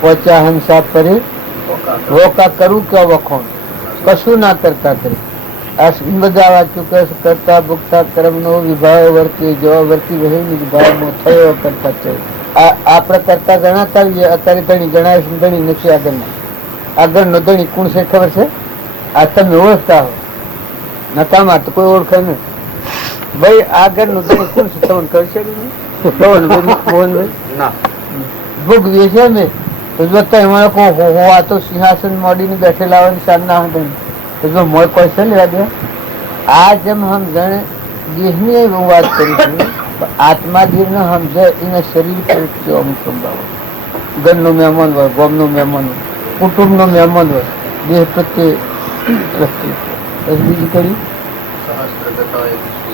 પોચા હંસા પરે રોકા કરું કે વખોણ કશું ના કરતા કરે. આ બધા વાંચ્યું કરતા ભોગતા કર્મનો વિભાવ વર્તી જવા વર્તી રહે વિભાવમાં થયો કરતા થયો. આપણે કરતા ગણાતા અત્યારે ધણી ગણાય ધણી નથી આગળના. આગળનો ધણી કોણ છે ખબર છે? આ તમે ઓળખતા હો નકામાં તો કોઈ ઓળખે નહીં. ભાઈ આગળનું ધણી કોણ છે તમને કરશે ભોગવીએ છે ને તો જોતા એમાં આ તો સિંહાસન મોડીને બેઠેલા હોય સારના ધણી તો જો મોય કોઈ છે લેવા દે. આ જેમ સમજણ દેહની હું વાત કરી છું. આત્મા દેહને સમજે એના શરીર પર અમુક સંભાવ. ઘરનો મહેમાન હોય, ગામનો મહેમાન હોય, કુટુંબનો મહેમાન હોય, દેહ પ્રત્યે બીજી કરી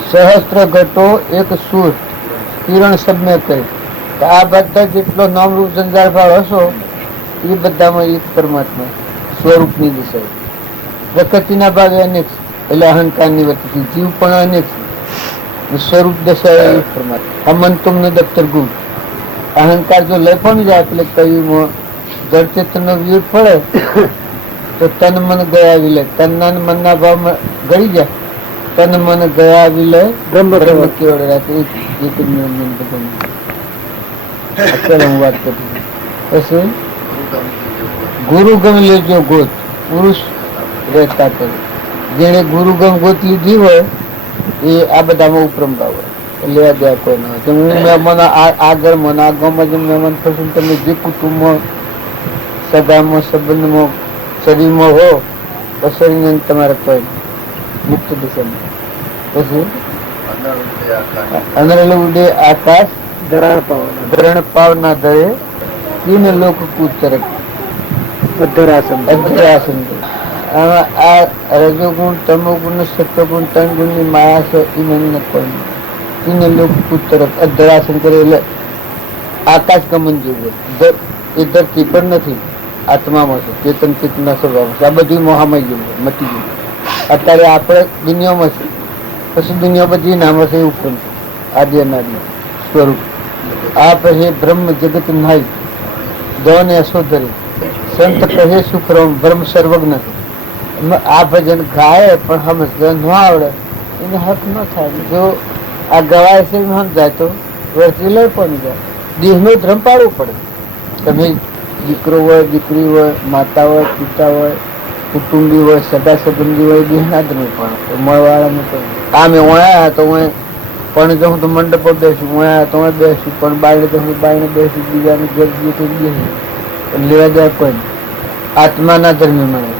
સહસ્ત્ર ઘટો એક સુર કિરણ સબને કરી. આ બધા જેટલો નામરૂપ જંજાર ભાવ હશો એ બધામાં એક પરમાત્મા સ્વરૂપની દિશા. પ્રકૃતિના ભાગે અનેક એટલે અહંકારની વચ્ચે જીવ પણ અનેક સ્વરૂપ દશા એક પરમાત્મા. અમંતુમ ને દફતર ગુણ. અહંકાર જો લઈ પણ જાય એટલે કયું જળચેતન નો વિરોધ પડે તો તન મન ગયા વિલય, તનના ને મનના ભાવમાં ગળી જાય. તન મન ગયા વિલય બ્રહ્મ કેવળ રાખે. એક જ નિરંજન ભગવાન. અત્યારે હું વાત કરું પછી ગુરુગમ લેજો ગોત, પુરુષ રહેતા કરે. જેને ગુરુગમ ગોત લીધી હોય એ આ બધામાં ઉપરમતા હોય, લેવા દેવા કોઈ ના હોય. હું મહેમાન આગળ મને આ ગામમાં જે મહેમાન થશે, તમે જે કુટુંબમાં, સગામાં, સંબંધમાં, શરીરમાં હો તો શરીરને તમારે કોઈ મુક્ત દિશામાં. પછી અંદરેલું ઉડે આકાશ ધરણ પાવના ધરે તીન લોક કૂતરક અધરાસન. આ રજોગુણ, તમોગુણ, સત્વગુણ, ત્રણ ગુણની માયા છે. એ મને કોઈ તીન લોક કૂતરક અધરાસન કરે એટલે આકાશ ગમન જેવું. એ ધરતી પણ નથી, આત્મામાં છે, ચેતન ચેતના સ્વભાવ છે. આ બધું મોહામાં ગયું, મટી ગયું. અત્યારે આપણે દુનિયામાં છે, પછી દુનિયા બધી નામ છે એ ઉપરમ છે, આદિ અનાદિ સ્વરૂપ. આ પછી બ્રહ્મ જગત નાય દોને અસોધરી સંત કહે સુખરમ બ્રહ્મ સર્વજ્ઞ. આ ભજન ગાય પણ સમજ ન આવડે એને હક ન થાય. જો આ ગવાય છે સમજાય તો વર્તી લઈ પણ જાય. દેહનો ધ્રમ પાડવું પડે. તમે દીકરો હોય, દીકરી હોય, માતા હોય, પિતા હોય, કુટુંબી હોય, સગા સંબંધી હોય, દેહના ધ્રમ પાડો. મળવાળાને પણ આમે ઓળ્યા તો હું પણ જાઉં તો મંડપ બેસું, ઓળ્યા તો હું બેસું, પણ બાયણે તો હું બાયણે બેસું, બીજાને ઘર બેસું. લેવા દેવા કોઈ આત્માના ધર્મ મળે.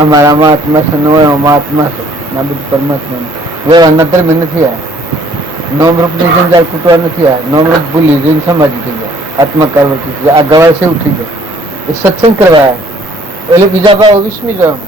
અમારામાં આત્મા છે, હોય આમાં આત્મા છે, આ બધું પરમાત્મા વ્યવહારના ધર્મ નથી. આ નોમરૂપની જંજાળ કૂટવા નથી. આ નોમરૂપ ભૂલી જઈને સમાધિ થઈ જાય, આત્મા કારવર્તી થઈ જાય. આ ગવાય છે એવું થઈ જાય. એ સત્સંગ કરવા એટલે બીજા ભાવ વિસ્મી જવાનું.